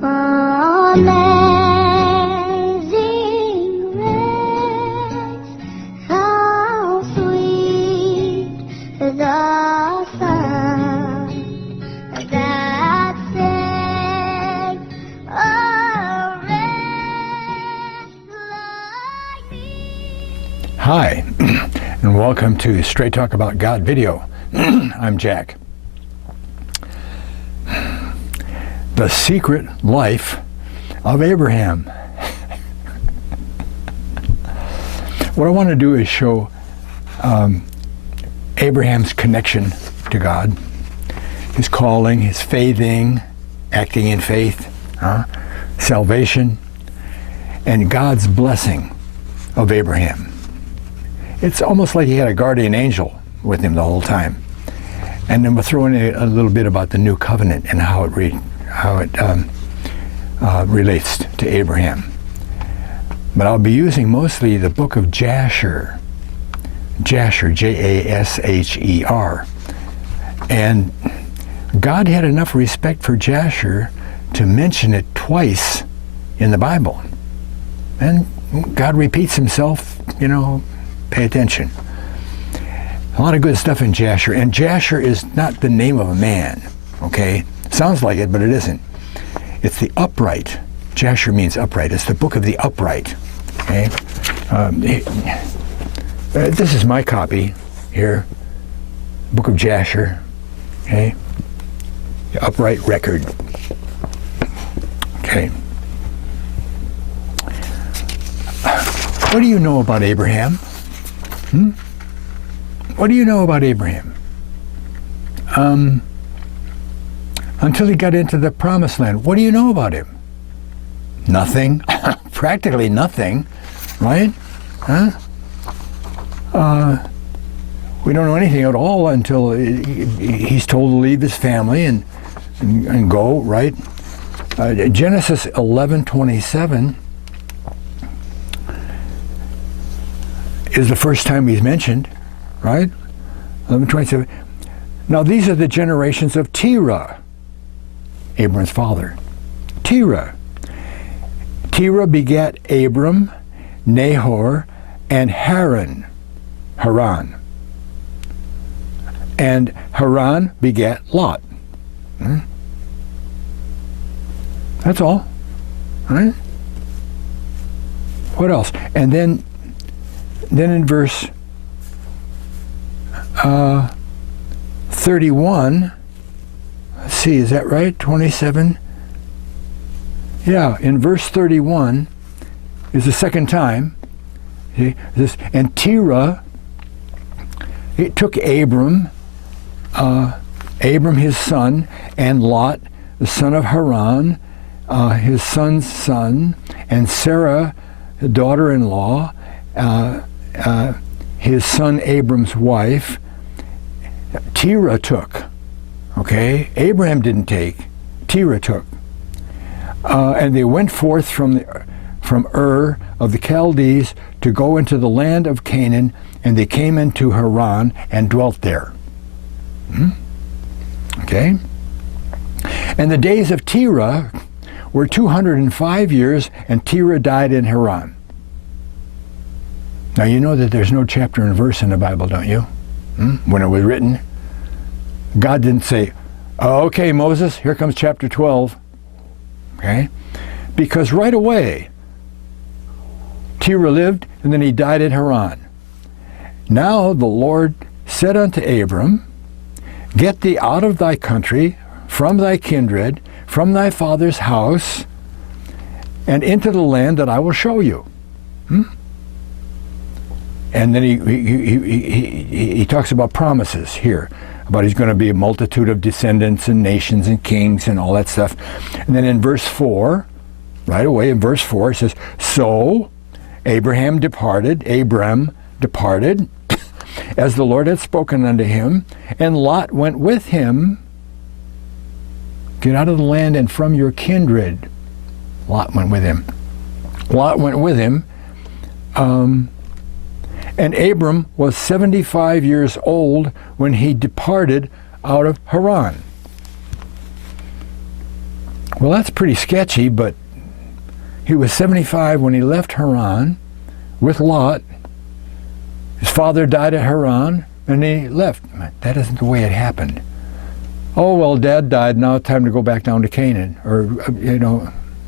Amazing grace, how sweet the sound that saved a wretch like me. Hi, and welcome to Straight Talk About God video. I'm Jack. The secret life of Abraham. What I want to do is show Abraham's connection to God, his calling, his faithing, acting in faith, salvation, and God's blessing of Abraham. It's almost like he had a guardian angel with him the whole time. And then we'll throw in a little bit about the new covenant and how it relates to Abraham. But I'll be using mostly the book of Jasher. Jasher, Jasher. And God had enough respect for Jasher to mention it twice in the Bible. And God repeats himself, pay attention. A lot of good stuff in Jasher. And Jasher is not the name of a man, okay? Sounds like it, but it isn't. It's the upright. Jasher means upright. It's the book of the upright, okay? This is my copy here, book of Jasher, okay? The upright record, okay? What do you know about Abraham? What do you know about Abraham? Until he got into the promised land, what do you know about him? Nothing. Practically nothing, right? We don't know anything at all until he's told to leave his family and go, right? Genesis 11:27 is the first time he's mentioned, right? 11:27. Now these are the generations of Terah, Abram's father. Terah. Terah begat Abram, Nahor, and Haran. And Haran begat Lot. That's all, right? What else? And then in verse 31, let's see, is that right? 27? Yeah, in verse 31 is the second time. See, and Terah, it took Abram his son, and Lot, the son of Haran, his son's son, and Sarah, the daughter-in-law, his son Abram's wife. Terah took, okay? Abraham didn't take, Terah took. And they went forth from Ur of the Chaldees to go into the land of Canaan, and they came into Haran and dwelt there. Okay? And the days of Terah were 205 years, and Terah died in Haran. Now you know that there's no chapter and verse in the Bible, don't you? When it was written, God didn't say, oh, okay, Moses, here comes chapter 12. Okay? Because right away, Terah lived, and then he died in Haran. Now the Lord said unto Abram, get thee out of thy country, from thy kindred, from thy father's house, and into the land that I will show you. And then he talks about promises here, about he's going to be a multitude of descendants and nations and kings and all that stuff. And then in verse 4, right away in verse 4, it says, so Abram departed, as the Lord had spoken unto him, and Lot went with him. Get out of the land and from your kindred. Lot went with him. And Abram was 75 years old when he departed out of Haran. Well, that's pretty sketchy, but he was 75 when he left Haran with Lot. His father died at Haran, and he left. That isn't the way it happened. Oh, well, Dad died, now it's time to go back down to Canaan. Or,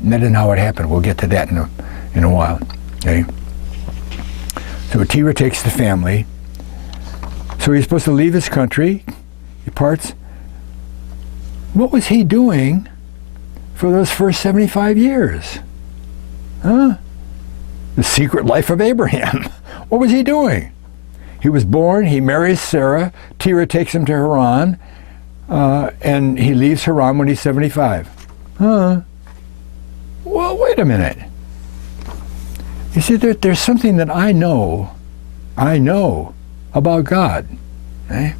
that isn't how it happened. We'll get to that in a while. Okay? So Terah takes the family. So he's supposed to leave his country. He departs. What was he doing for those first 75 years? Huh? The secret life of Abraham. What was he doing? He was born, he marries Sarah, Terah takes him to Haran, and he leaves Haran when he's 75. Huh? Well, wait a minute. You see, there's something that I know about God. Okay?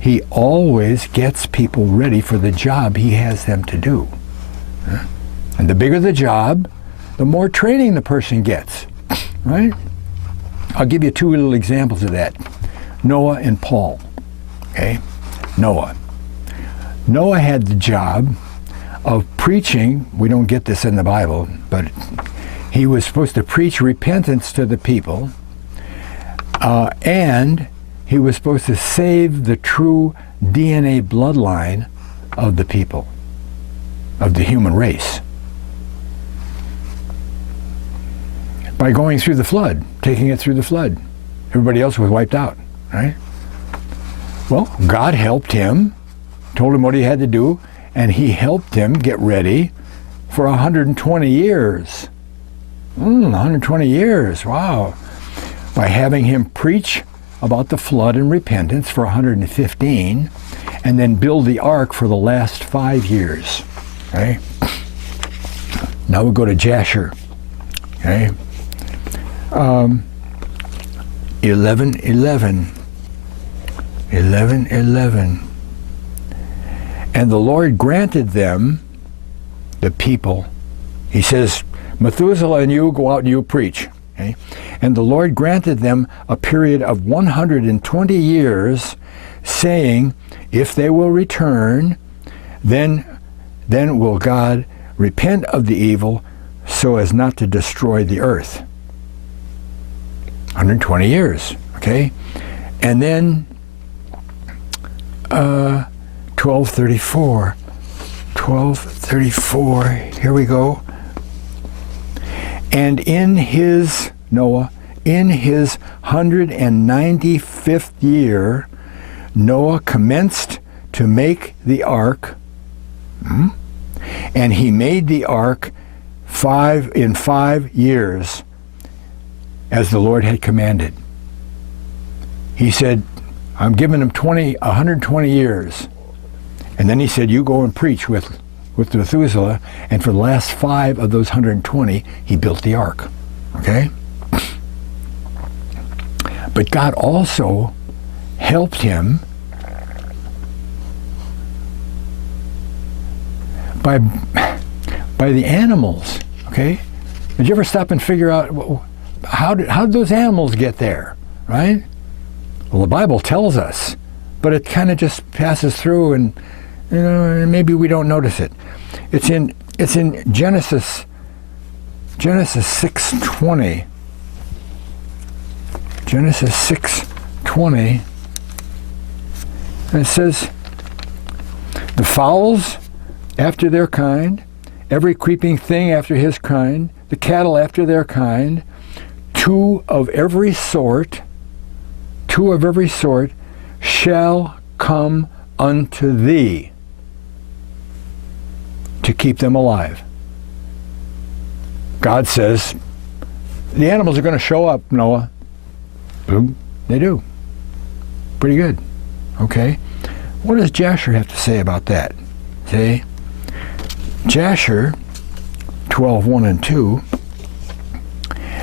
He always gets people ready for the job he has them to do. And the bigger the job, the more training the person gets, right? I'll give you two little examples of that. Noah and Paul, okay? Noah had the job of preaching. We don't get this in the Bible, but he was supposed to preach repentance to the people, and he was supposed to save the true DNA bloodline of the people, of the human race, by going through the flood, taking it through the flood. Everybody else was wiped out, right? Well, God helped him, told him what he had to do, and he helped him get ready for 120 years. 120 years, wow. By having him preach about the flood and repentance for 115, and then build the ark for the last 5 years, okay? Now we'll go to Jasher, okay? 11:11. And the Lord granted them, the people, he says, Methuselah and you go out and you preach. Okay? And the Lord granted them a period of 120 years, saying, if they will return, then will God repent of the evil so as not to destroy the earth. 120 years, okay? And then 1234, here we go. And in his, Noah, in his 195th year, Noah commenced to make the ark, and he made the ark in 5 years, as the Lord had commanded. He said, I'm giving him 120 years. And then he said, you go and preach with Methuselah, and for the last 5 of those 120, he built the ark. Okay? But God also helped him by the animals. Okay? Did you ever stop and figure out how did those animals get there, right? Well, the Bible tells us, but it kind of just passes through, and maybe we don't notice it. It's in Genesis 6:20. Genesis 6:20. And it says, the fowls after their kind, every creeping thing after his kind, the cattle after their kind, two of every sort shall come unto thee to keep them alive. God says, the animals are going to show up, Noah. Boom, they do. Pretty good. Okay. What does Jasher have to say about that? See? Jasher 12:1 and 2.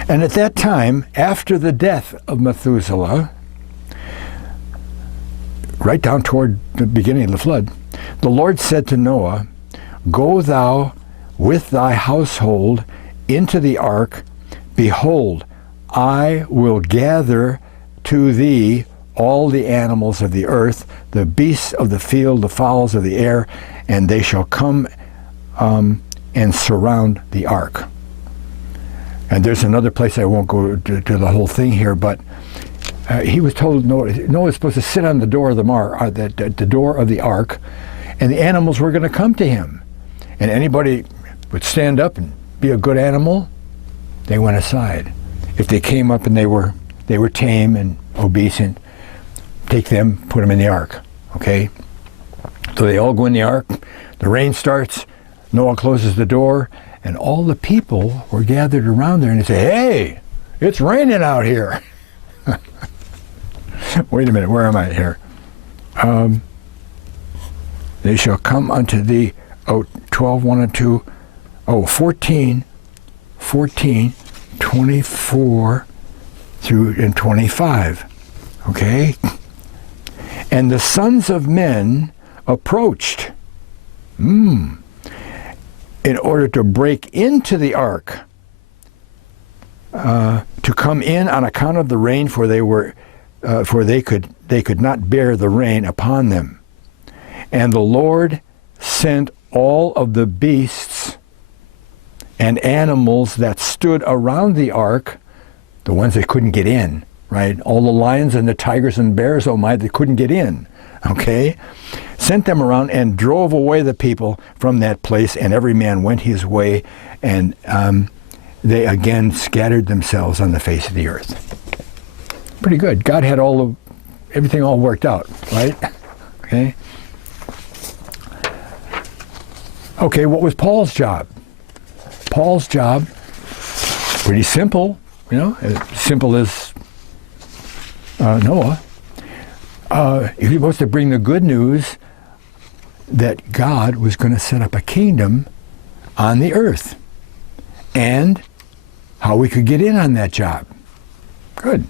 And at that time, after the death of Methuselah, right down toward the beginning of the flood, the Lord said to Noah, go thou with thy household into the ark. Behold, I will gather to thee all the animals of the earth, the beasts of the field, the fowls of the air, and they shall come and surround the ark. And there's another place, I won't go to the whole thing here, but he was told Noah was supposed to sit on the door of the door of the ark, and the animals were going to come to him. And anybody would stand up and be a good animal, they went aside. If they came up and they were tame and obedient, take them, put them in the ark. Okay? So they all go in the ark. The rain starts. Noah closes the door, and all the people were gathered around there, and they say, "Hey, it's raining out here." Wait a minute, where am I here? They shall come unto thee, 12, 1 and 2, 14, 24 through and 25. Okay? And the sons of men approached in order to break into the ark, to come in on account of the rain, for they could not bear the rain upon them. And the Lord sent all of the beasts and animals that stood around the ark, the ones that couldn't get in, right? All the lions and the tigers and bears, oh my, they couldn't get in, okay? Sent them around and drove away the people from that place, and every man went his way, and they again scattered themselves on the face of the earth. Pretty good. God had everything all worked out, right? Okay. Okay, what was Paul's job? Paul's job, pretty simple, as simple as Noah. He was supposed to bring the good news that God was going to set up a kingdom on the earth, and how we could get in on that job. Good.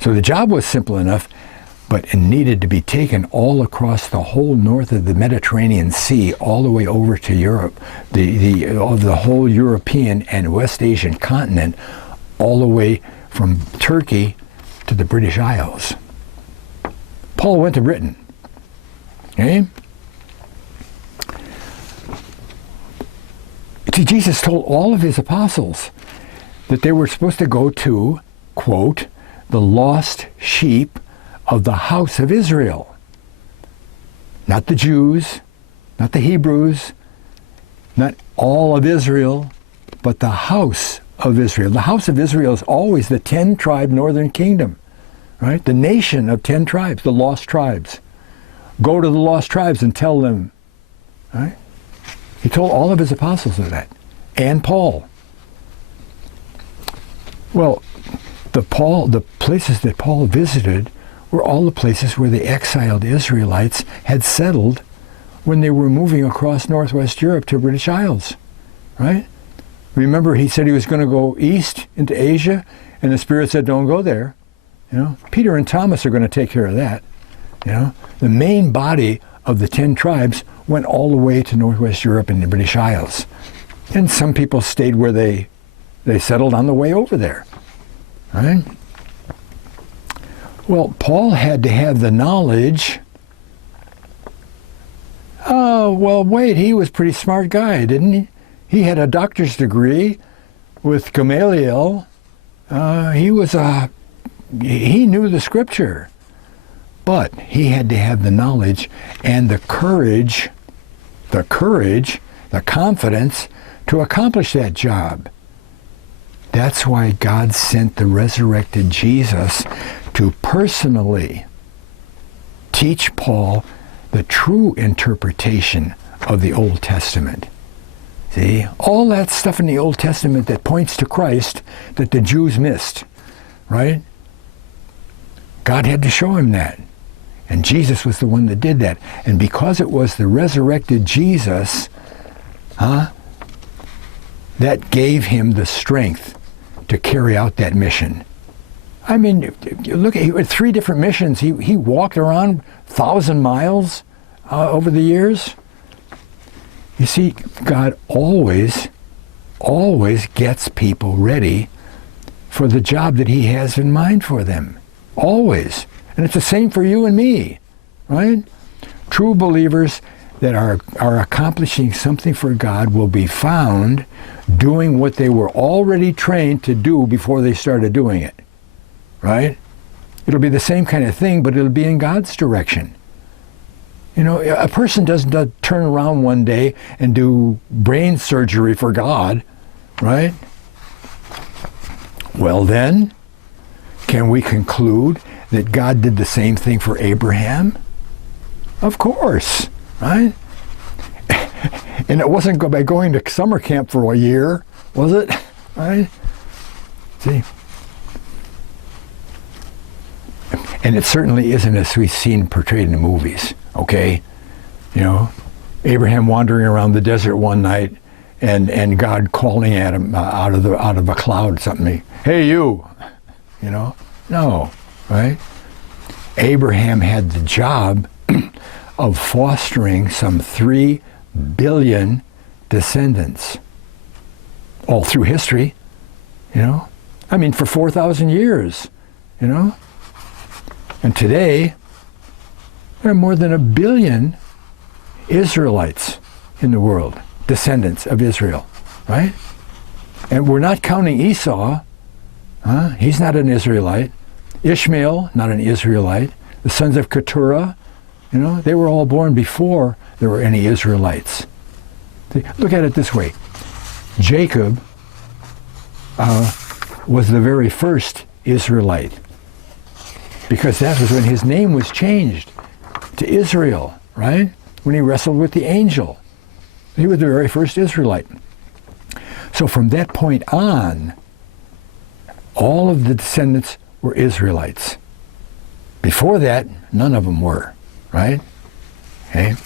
So the job was simple enough, but it needed to be taken all across the whole north of the Mediterranean Sea, all the way over to Europe, the whole European and West Asian continent, all the way from Turkey to the British Isles. Paul went to Britain. Okay? See, Jesus told all of his apostles that they were supposed to go to, quote, the lost sheep of the house of Israel. Not the Jews, not the Hebrews, not all of Israel, but the house of Israel. The house of Israel is always the 10-tribe northern kingdom, right? The nation of 10 tribes, the lost tribes. Go to the lost tribes and tell them, right? He told all of his apostles of that, and Paul. Well, the places that Paul visited were all the places where the exiled Israelites had settled when they were moving across northwest Europe to British Isles, right? Remember, he said he was going to go east into Asia, and the Spirit said, don't go there. Peter and Thomas are going to take care of that. The main body of the 10 tribes went all the way to northwest Europe and the British Isles. And some people stayed where they settled on the way over there, right? Well, Paul had to have the knowledge. Oh, well, wait, he was a pretty smart guy, didn't he? He had a doctor's degree with Gamaliel. He knew the scripture. But he had to have the knowledge and the courage, the confidence to accomplish that job. That's why God sent the resurrected Jesus to personally teach Paul the true interpretation of the Old Testament. See, all that stuff in the Old Testament that points to Christ that the Jews missed, right? God had to show him that. And Jesus was the one that did that. And because it was the resurrected Jesus, that gave him the strength to carry out that mission. I mean, look, he had 3 different missions. He walked around 1,000 miles over the years. You see, God always gets people ready for the job that he has in mind for them. Always. And it's the same for you and me, right? True believers, that are accomplishing something for God will be found doing what they were already trained to do before they started doing it, right? It'll be the same kind of thing, but it'll be in God's direction. You know, a person doesn't turn around one day and do brain surgery for God, right? Well then, can we conclude that God did the same thing for Abraham? Of course, right? And it wasn't by going to summer camp for a year, was it? Right? See? And it certainly isn't as we've seen portrayed in the movies, okay? You know, Abraham wandering around the desert one night and God calling at him out of a cloud something. Hey, you! You know? No, right? Abraham had the job of fostering some 3 billion descendants all through history, you know? I mean, for 4,000 years, you know? And today, there are more than 1 billion Israelites in the world, descendants of Israel, right? And we're not counting Esau. He's not an Israelite. Ishmael, not an Israelite. The sons of Keturah, you know, they were all born before there were any Israelites. Look at it this way. Jacob was the very first Israelite, because that was when his name was changed to Israel, right? When he wrestled with the angel. He was the very first Israelite. So from that point on, all of the descendants were Israelites. Before that, none of them were, right? Okay.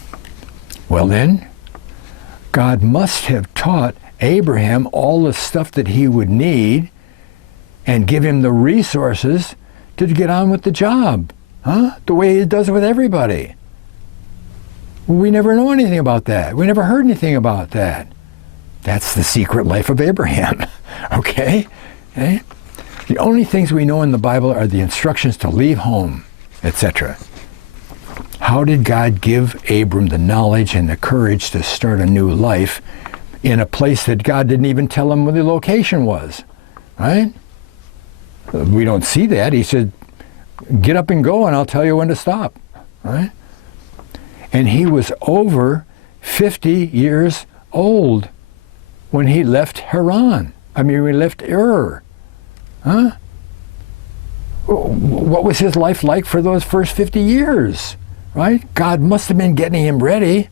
Well then, God must have taught Abraham all the stuff that he would need and give him the resources to get on with the job, the way he does it with everybody. We never know anything about that. We never heard anything about that. That's the secret life of Abraham, okay? The only things we know in the Bible are the instructions to leave home, etc. How did God give Abram the knowledge and the courage to start a new life in a place that God didn't even tell him where the location was, right? We don't see that. He said, get up and go and I'll tell you when to stop, right? And he was over 50 years old when he left Haran. When he left Ur. What was his life like for those first 50 years, right? God must have been getting him ready,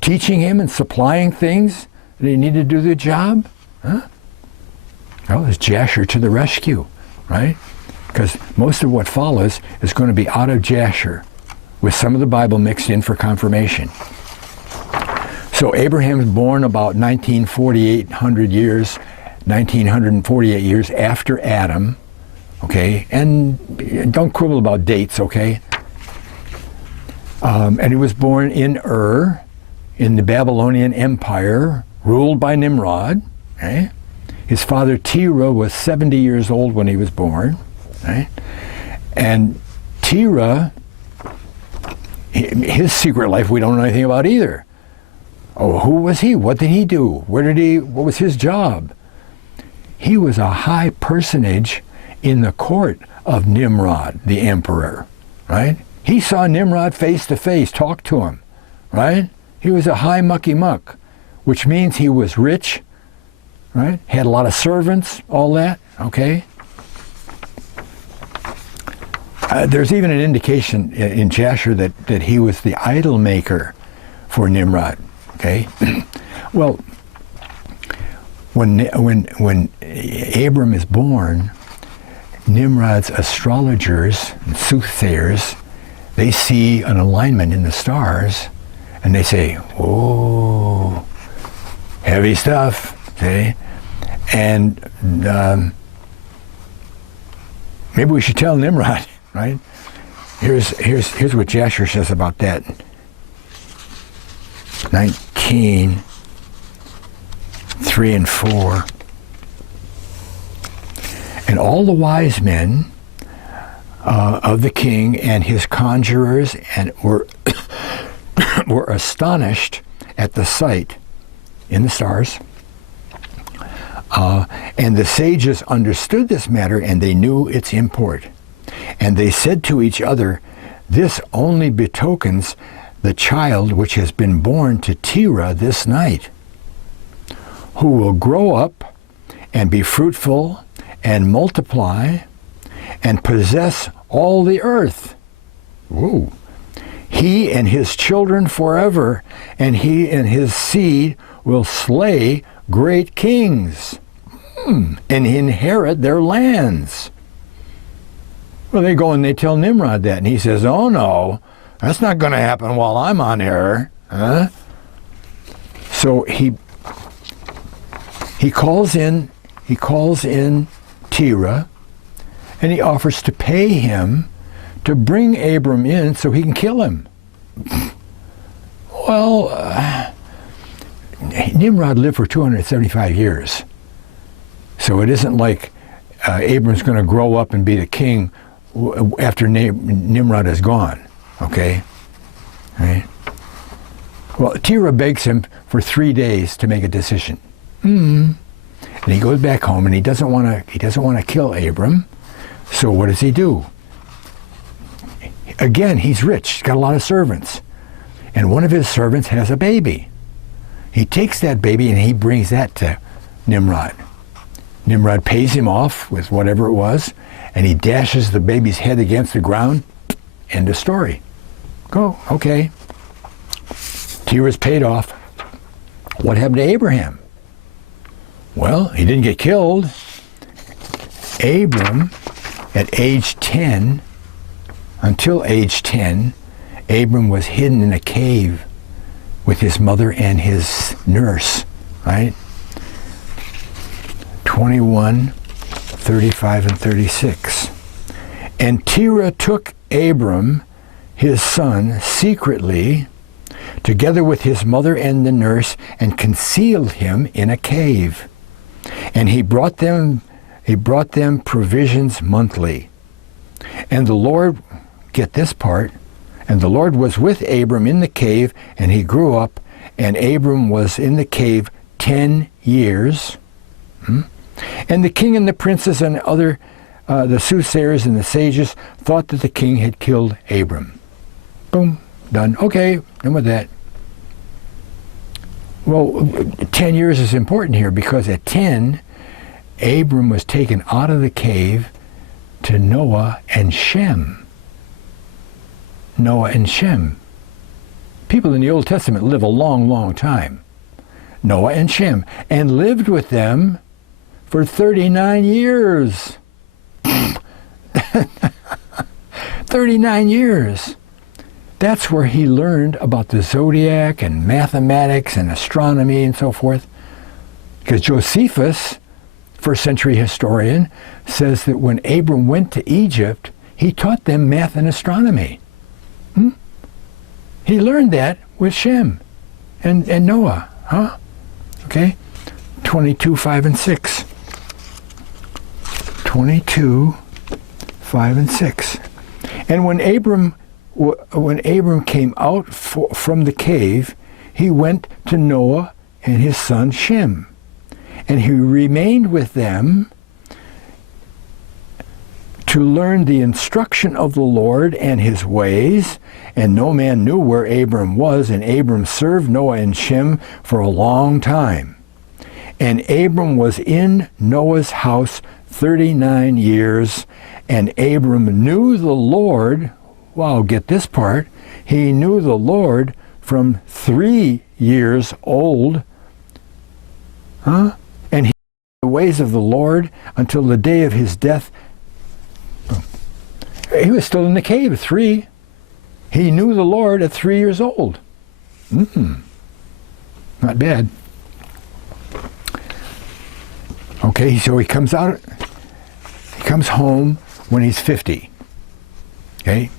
teaching him and supplying things that he needed to do the job. Well, it's Jasher to the rescue, right? Because most of what follows is going to be out of Jasher, with some of the Bible mixed in for confirmation. So Abraham's born about 1948 years after Adam, okay? And don't quibble about dates, okay? And he was born in Ur, in the Babylonian Empire, ruled by Nimrod, okay? His father Terah was 70 years old when he was born, right? And Terah, his secret life we don't know anything about either. Oh, who was he? What did he do? What was his job? He was a high personage in the court of Nimrod, the emperor, right? He saw Nimrod face to face, talked to him, right? He was a high mucky muck, which means he was rich, right? Had a lot of servants, all that, okay? There's even an indication in Jasher that he was the idol maker for Nimrod. Okay, well, when Abram is born, Nimrod's astrologers and soothsayers, they see an alignment in the stars, and they say, "Oh, heavy stuff." Okay, and maybe we should tell Nimrod. Right? Here's what Jasher says about that. 19:3-4. And all the wise men of the king and his conjurers and were were astonished at the sight in the stars. And the sages understood this matter, and they knew its import. And they said to each other, "This only betokens the child which has been born to Terah this night, who will grow up and be fruitful and multiply and possess all the earth. Whoa. He and his children forever, and he and his seed will slay great kings and inherit their lands." Well, they go and they tell Nimrod that, and he says, "Oh no, that's not going to happen while I'm on air." Huh? So he calls in Terah, and he offers to pay him to bring Abram in so he can kill him. Well, Nimrod lived for 275 years. So it isn't like Abram's going to grow up and be the king after Nimrod is gone. Okay? Right? Well, Terah begs him for 3 days to make a decision. And he goes back home, and he doesn't want to kill Abram. So what does he do? Again, he's rich. He's got a lot of servants. And one of his servants has a baby. He takes that baby and he brings that to Nimrod. Nimrod pays him off with whatever it was, and he dashes the baby's head against the ground. End of story. Go, okay. Terah's paid off. What happened to Abraham? Well, he didn't get killed. Abram, at age 10, until age 10, Abram was hidden in a cave with his mother and his nurse, right? 21, 35, and 36. And Terah took Abram, his son, secretly, together with his mother and the nurse, and concealed him in a cave. And he brought them provisions monthly. And the Lord, get this part, and the Lord was with Abram in the cave, and he grew up, and Abram was in the cave 10 years. And the king and the princes and the soothsayers and the sages thought that the king had killed Abram. Boom, done. Okay, done with that. Well, 10 years is important here, because at 10, Abram was taken out of the cave to Noah and Shem. Noah and Shem. People in the Old Testament live a long, long time. Noah and Shem. And lived with them for 39 years. 39 years. That's where he learned about the zodiac and mathematics and astronomy and so forth. Because Josephus, first century historian, says that when Abram went to Egypt, he taught them math and astronomy. He learned that with Shem and Noah. Huh? Okay? 22, 5, and 6. 22, 5, and 6. And when Abram came out from the cave, he went to Noah and his son Shem. And he remained with them to learn the instruction of the Lord and his ways. And no man knew where Abram was, and Abram served Noah and Shem for a long time. And Abram was in Noah's house 39 years, and Abram knew the Lord. Wow, get this part. He knew the Lord from 3 years old. And he knew the ways of the Lord until the day of his death. He was still in the cave at 3. He knew the Lord at 3 years old. Not bad. Okay, so he comes home when he's 50. Okay?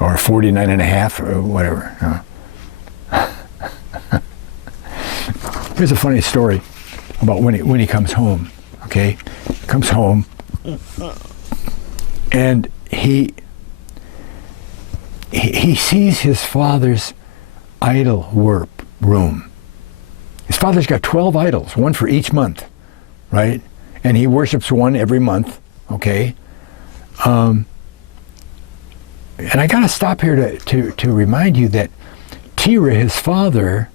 Or 49 and a half, or whatever. Here's a funny story about when he comes home. Okay? He comes home, and he he sees his father's idol room. His father's got 12 idols, one for each month, right? And he worships one every month, okay? And I got to stop here to remind you that Terah, his father,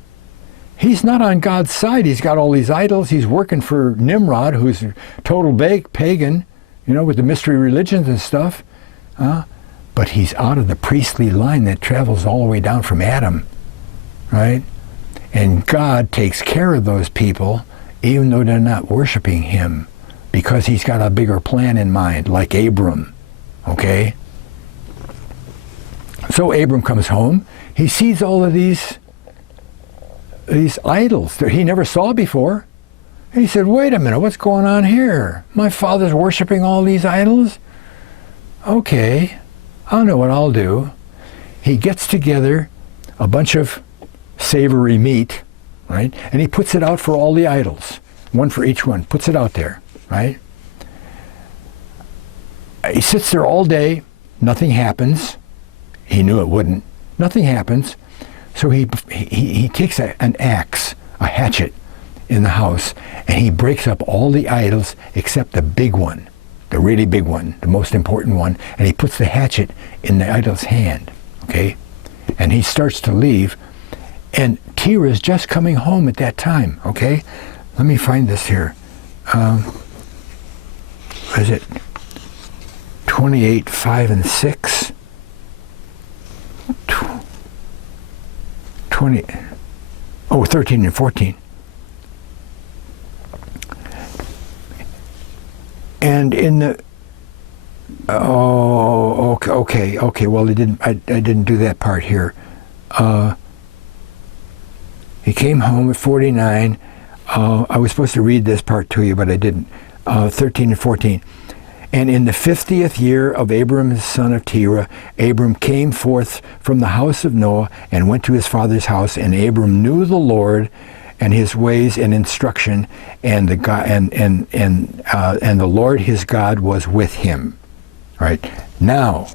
he's not on God's side. He's got all these idols. He's working for Nimrod, who's a total pagan, with the mystery religions and stuff. But he's out of the priestly line that travels all the way down from Adam, right? And God takes care of those people, even though they're not worshiping him, because he's got a bigger plan in mind, like Abram, okay? So Abram comes home. He sees all of these idols that he never saw before. And he said, wait a minute, what's going on here? My father's worshiping all these idols? Okay, I know what I'll do. He gets together a bunch of savory meat, right? And he puts it out for all the idols, one for each one, puts it out there, right? He sits there all day, nothing happens. He knew it wouldn't. Nothing happens. So he takes an axe, a hatchet in the house, and he breaks up all the idols except the big one, the really big one, the most important one, and he puts the hatchet in the idol's hand, okay? And he starts to leave, and Terah is just coming home at that time, okay? Let me find this here. Is it 28, 5, and 6? 13 and 14. And in the okay. Well, I didn't do that part here. He came home at 49. I was supposed to read this part to you, but I didn't. 13 and 14. And in the 50th year of Abram, the son of Terah, Abram came forth from the house of Noah and went to his father's house. And Abram knew the Lord and his ways and instruction, and the God and the Lord his God was with him. Right now.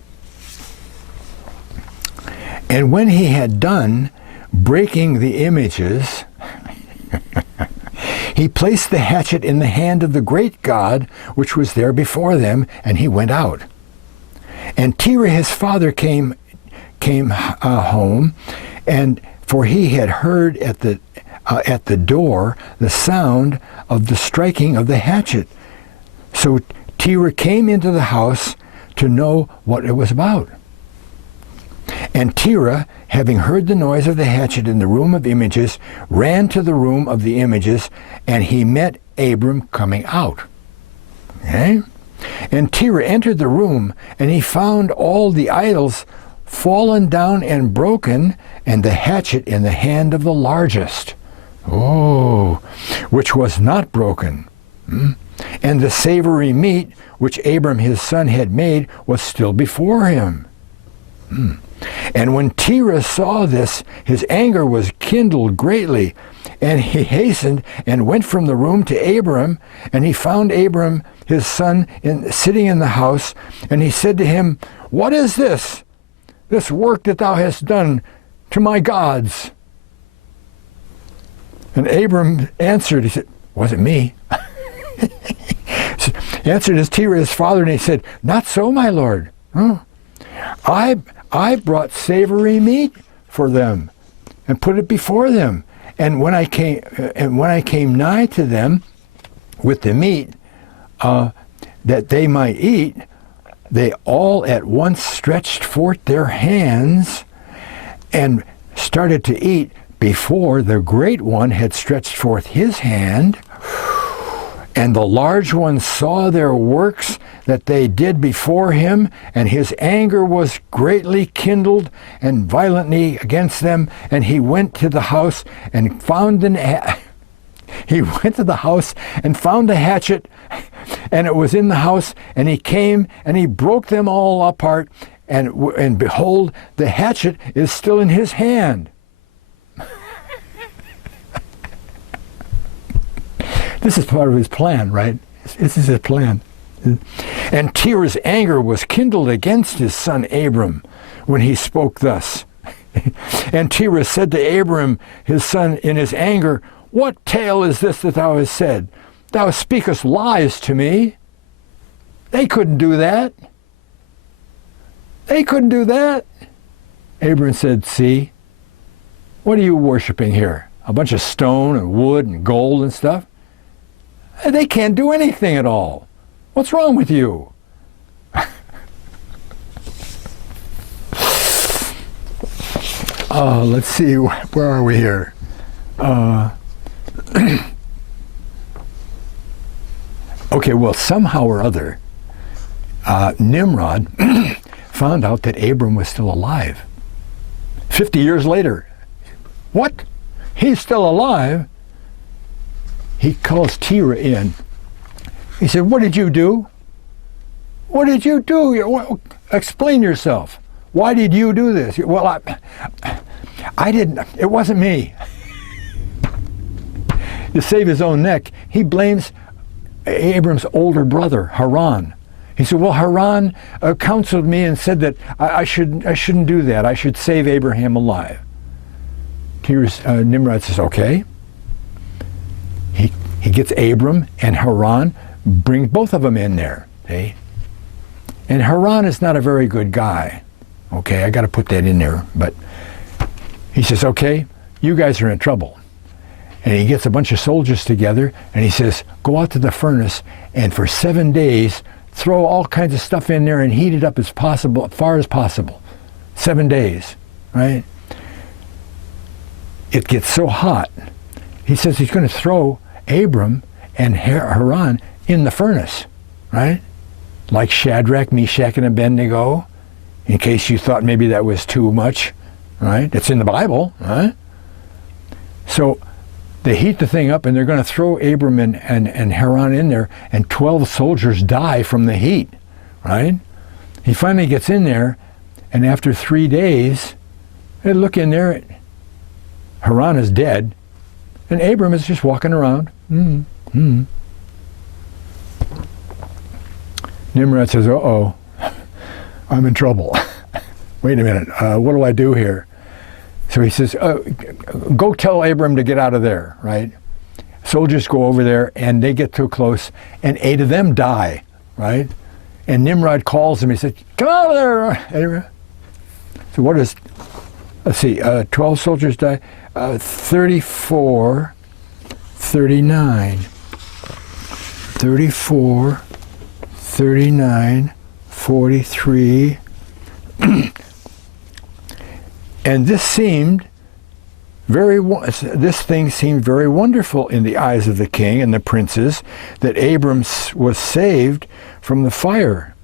And when he had done breaking the images, he placed the hatchet in the hand of the great God, which was there before them, and he went out. And Terah his father came home, and for he had heard at the door the sound of the striking of the hatchet. So Terah came into the house to know what it was about. And Terah, having heard the noise of the hatchet in the room of images, ran to the room of the images, and he met Abram coming out. Okay? And Terah entered the room, and he found all the idols fallen down and broken, and the hatchet in the hand of the largest, which was not broken. And the savory meat which Abram his son had made was still before him. And when Terah saw this, his anger was kindled greatly, and he hastened and went from the room to Abram, and he found Abram his son sitting in the house, and he said to him, "What is this work that thou hast done to my gods?" And Abram answered, he said, "Wasn't me." Answered as Terah his father, and he said, "Not so, my lord. I brought savory meat for them and put it before them. And when I came nigh to them with the meat that they might eat, they all at once stretched forth their hands and started to eat before the great one had stretched forth his hand. And the large one saw their works that they did before him, and his anger was greatly kindled and violently against them. And he went to the house and found the hatchet, and it was in the house. And he came and he broke them all apart, and behold, the hatchet is still in his hand. This is part of his plan, right? This is his plan. And Terah's anger was kindled against his son Abram when he spoke thus. And Terah said to Abram, his son, in his anger, What tale is this that thou hast said? Thou speakest lies to me. They couldn't do that. They couldn't do that. Abram said, See, what are you worshiping here? A bunch of stone and wood and gold and stuff? They can't do anything at all. What's wrong with you? Let's see, where are we here? Okay, well, somehow or other, Nimrod found out that Abram was still alive. 50 years later. What? He's still alive? He calls Terah in. He said, What did you do? What did you do? Explain yourself. Why did you do this? Well, I didn't. It wasn't me. To save his own neck, he blames Abram's older brother, Haran. He said, well, Haran counseled me and said that I shouldn't do that. I should save Abraham alive. Nimrod says, okay. He gets Abram and Haran, brings both of them in there. See? And Haran is not a very good guy. Okay, I got to put that in there. But he says, okay, you guys are in trouble. And he gets a bunch of soldiers together, and he says, go out to the furnace, and for 7 days, throw all kinds of stuff in there and heat it up as far as possible. 7 days, right? It gets so hot. He says he's going to throw Abram and Haran in the furnace, right? Like Shadrach, Meshach, and Abednego, in case you thought maybe that was too much, right? It's in the Bible, right? So they heat the thing up, and they're going to throw Abram and Haran in there, and 12 soldiers die from the heat, right? He finally gets in there, and after 3 days, they look in there, Haran is dead, and Abram is just walking around. Nimrod says, uh-oh, I'm in trouble. Wait a minute, what do I do here? So he says, go tell Abram to get out of there, right? Soldiers go over there, and they get too close, and 8 of them die, right? And Nimrod calls him. He said, come out of there. So what is, let's see, 12 soldiers die, 34, 39, 34, 39, 43, and this thing seemed very wonderful in the eyes of the king and the princes, that Abram was saved from the fire,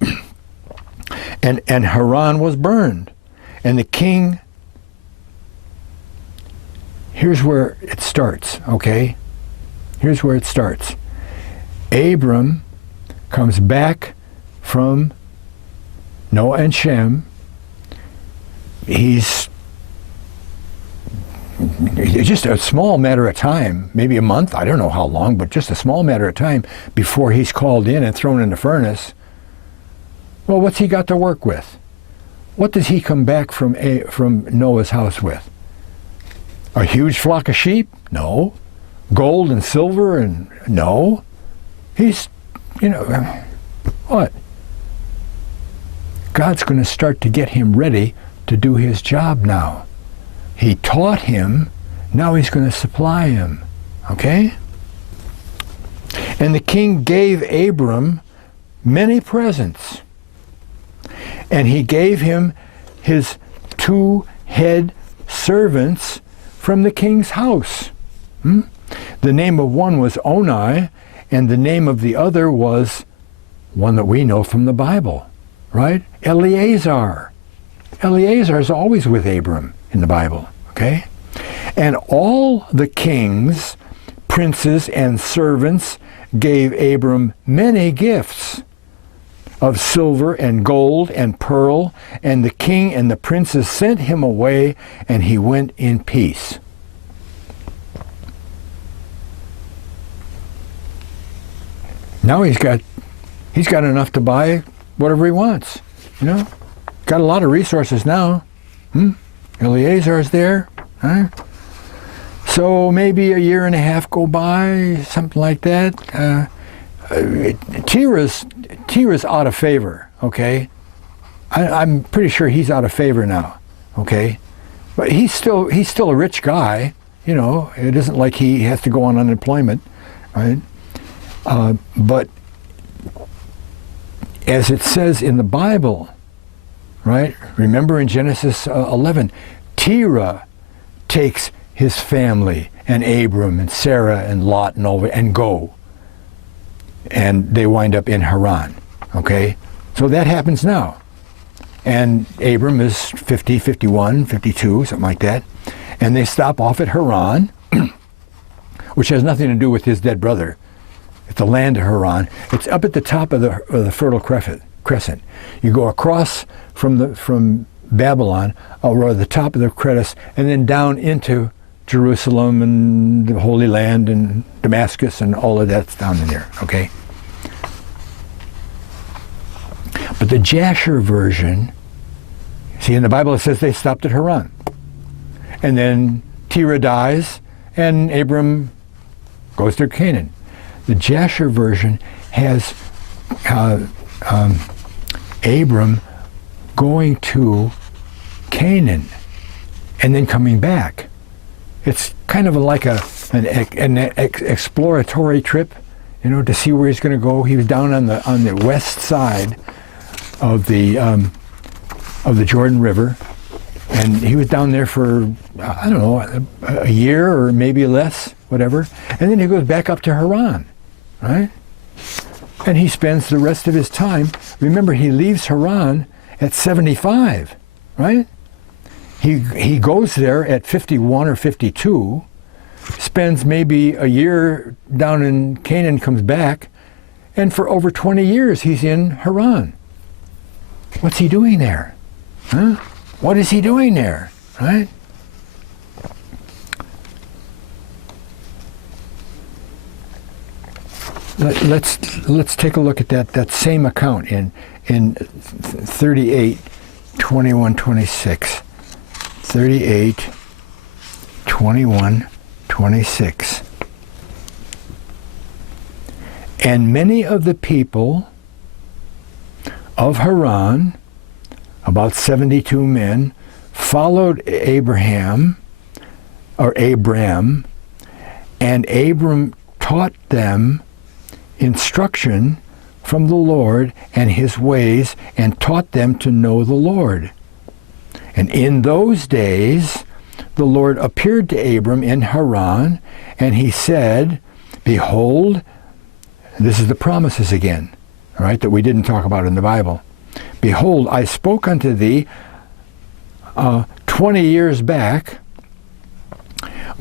and Haran was burned. And the king, here's where it starts, okay? Here's where it starts. Abram comes back from Noah and Shem. He's just a small matter of time, maybe a month, I don't know how long, but just a small matter of time before he's called in and thrown in the furnace. Well, what's he got to work with? What does he come back from Noah's house with? A huge flock of sheep? No. Gold and silver? And no. He's, what? God's going to start to get him ready to do his job now. He taught him, now he's going to supply him. Okay? And the king gave Abram many presents. And he gave him his 2 head servants from the king's house. The name of one was Oni, and the name of the other was one that we know from the Bible, right? Eleazar. Eleazar is always with Abram in the Bible, okay? And all the kings, princes, and servants gave Abram many gifts of silver and gold and pearl, and the king and the princes sent him away, and he went in peace. Now he's got enough to buy whatever he wants. Got a lot of resources now. Eleazar's there. Huh? So maybe a year and a half go by, something like that. Terah's out of favor, okay? I'm pretty sure he's out of favor now, okay? But he's still a rich guy, It isn't like he has to go on unemployment, right? But as it says in the Bible, right? Remember in Genesis 11, Terah takes his family and Abram and Sarah and Lot and all and go. And they wind up in Haran, okay? So that happens now. And Abram is 50, 51, 52, something like that. And they stop off at Haran, which has nothing to do with his dead brother. It's the land of Haran. It's up at the top of the Fertile Crescent. You go across from Babylon, or the top of the crescent, and then down into Jerusalem and the Holy Land and Damascus and all of that's down in there, okay? But the Jasher version, see, in the Bible it says they stopped at Haran. And then Terah dies, and Abram goes to Canaan. The Jasher version has Abram going to Canaan and then coming back. It's kind of like an exploratory trip, to see where he's going to go. He was down on the west side of the Jordan River, and he was down there for I don't know, a year or maybe less, whatever, and then he goes back up to Haran, right? And he spends the rest of his time. Remember, he leaves Haran at 75, right? He goes there at 51 or 52, spends maybe a year down in Canaan, comes back, and for over 20 years he's in Haran. What's he doing there? Huh? What is he doing there? Right? Let's take a look at that same account in 38, 21, 26. 38, 21, 26. And many of the people of Haran, about 72 men, followed Abram, and Abram taught them instruction from the Lord and his ways, and taught them to know the Lord. And in those days the Lord appeared to Abram in Haran, and he said, behold, this is the promises again, all right, that we didn't talk about in the Bible. Behold, I spoke unto thee 20 years back,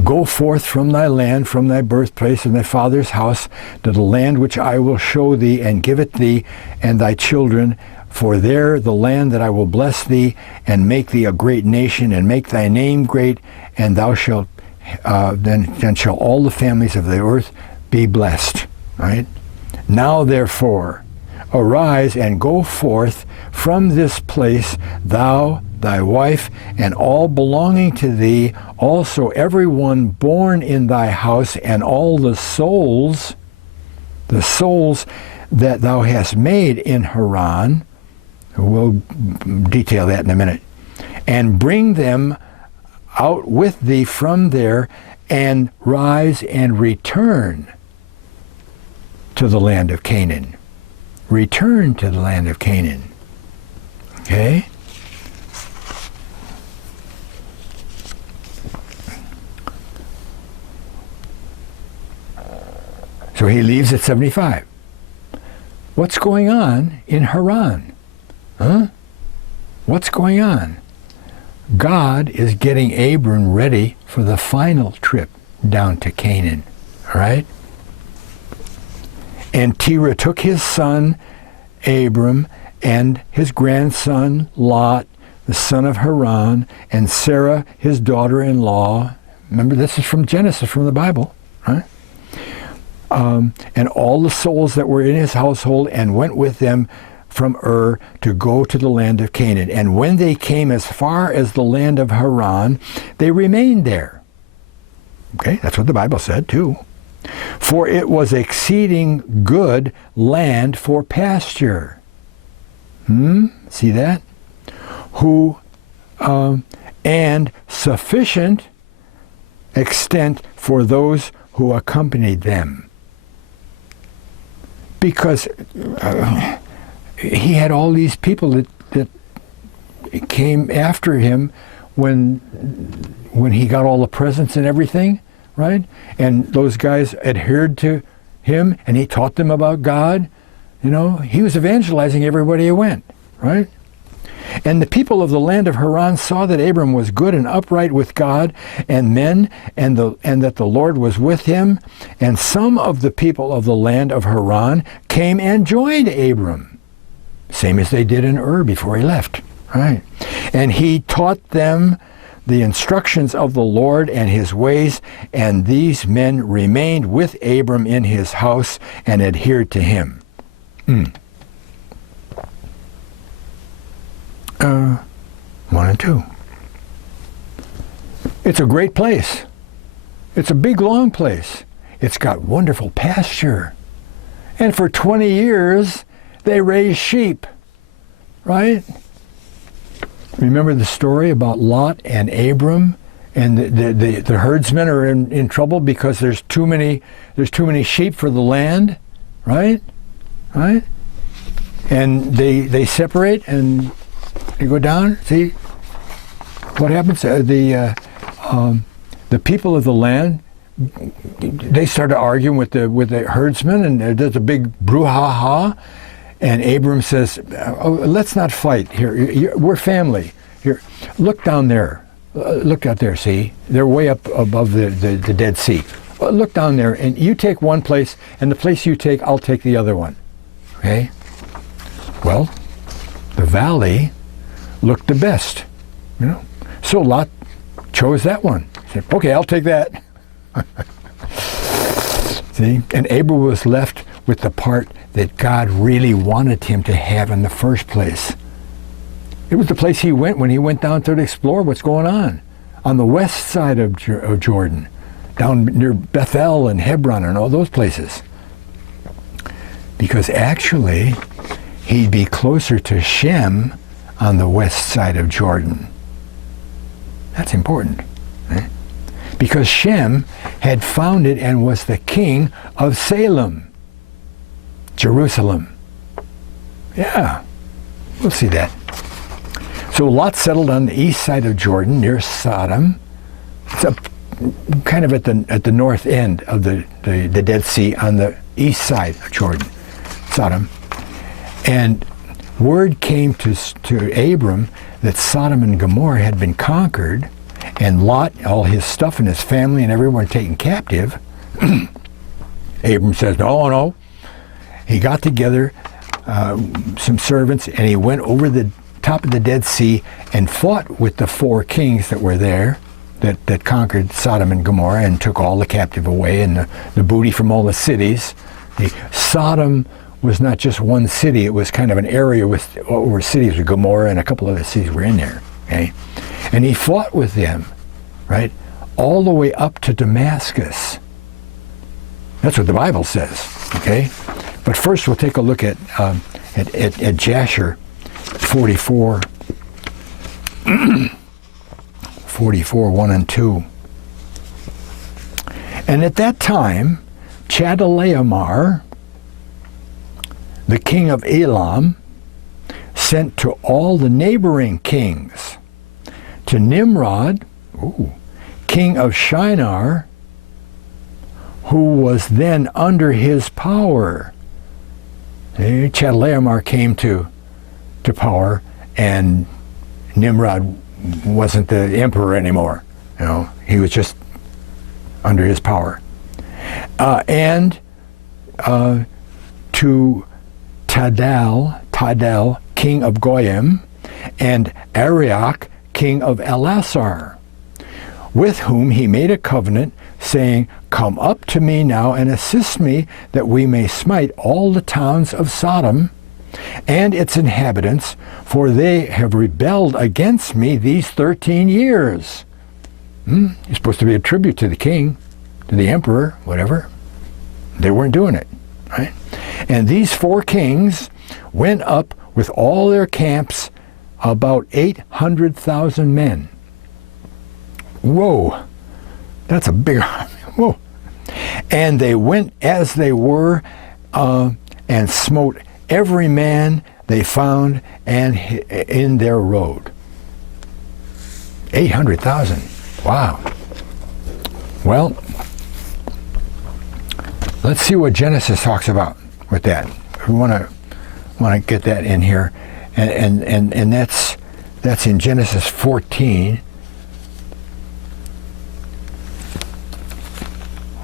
go forth from thy land, from thy birthplace and thy father's house, to the land which I will show thee, and give it thee and thy children, for there the land that I will bless thee, and make thee a great nation, and make thy name great, and thou shalt then shall all the families of the earth be blessed. Right? Now therefore arise and go forth from this place, thou, thy wife, and all belonging to thee, also every one born in thy house, and all the souls that thou hast made in Haran. We'll detail that in a minute. And bring them out with thee from there, and rise and return to the land of Canaan. Return to the land of Canaan. Okay? So he leaves at 75. What's going on in Haran? Huh? What's going on? God is getting Abram ready for the final trip down to Canaan. All right? And Terah took his son Abram and his grandson Lot, the son of Haran, and Sarah, his daughter-in-law. Remember, this is from Genesis, from the Bible, right? And all the souls that were in his household, and went with them from Ur to go to the land of Canaan. And when they came as far as the land of Haran, they remained there. Okay, that's what the Bible said too. For it was exceeding good land for pasture. See that? And sufficient extent for those who accompanied them. Because he had all these people that came after him when he got all the presents and everything, right? And those guys adhered to him, and he taught them about God. You know, he was evangelizing everybody he went, right? And the people of the land of Haran saw that Abram was good and upright with God and men, and that the Lord was with him. And some of the people of the land of Haran came and joined Abram, same as they did in Ur before he left, right? And he taught them the instructions of the Lord and his ways, and these men remained with Abram in his house and adhered to him. 1 and 2. It's a great place. It's a big, long place. It's got wonderful pasture. And for 20 years, they raised sheep, right? Remember the story about Lot and Abram, and the herdsmen are in trouble because there's too many sheep for the land, right? Right? And they separate and they go down. See what happens? The people of the land, they started arguing with the herdsmen, and there's a big brouhaha. And Abram says, let's not fight here. We're family. Here, look down there. Look out there, see? They're way up above the Dead Sea. Look down there, and you take one place, and the place you take, I'll take the other one. Okay? Well, the valley looked the best. You know? So Lot chose that one. He said, okay, I'll take that. See? And Abram was left with the part that God really wanted him to have in the first place. It was the place he went when he went down to explore what's going on the west side of Jordan, down near Bethel and Hebron and all those places. Because actually, he'd be closer to Shem on the west side of Jordan. That's important. Eh? Because Shem had founded and was the king of Salem, Jerusalem. Yeah, we'll see that. So Lot settled on the east side of Jordan near Sodom. It's up kind of at the north end of the Dead Sea on the east side of Jordan, Sodom. And word came to Abram that Sodom and Gomorrah had been conquered, and Lot, all his stuff and his family and everyone taken captive. Abram says, no. He got together some servants, and he went over the top of the Dead Sea and fought with the 4 kings that were there that conquered Sodom and Gomorrah and took all the captive away and the booty from all the cities. Sodom was not just one city, it was kind of an area with over cities with Gomorrah, and a couple other cities were in there. Okay? And he fought with them, right, all the way up to Damascus. That's what the Bible says, okay? But first we'll take a look at Jasher 44, 1 and 2. And at that time, Chedorlaomer, the king of Elam, sent to all the neighboring kings, to Nimrod, king of Shinar, who was then under his power. Chedorlaomer came to power, and Nimrod wasn't the emperor anymore. You know, he was just under his power. And to Tidal, king of Goyim, and Arioch, king of Elasar, with whom he made a covenant, saying, come up to me now and assist me, that we may smite all the towns of Sodom and its inhabitants, for they have rebelled against me these 13 years. You're supposed to be a tribute to the king, to the emperor, whatever. They weren't doing it, right? And these 4 kings went up with all their camps, about 800,000 men. Whoa, that's a big army. Whoa. And they went as they were, and smote every man they found and in their road. 800,000. Wow. Well, let's see what Genesis talks about with that. We want to get that in here, and that's in Genesis 14.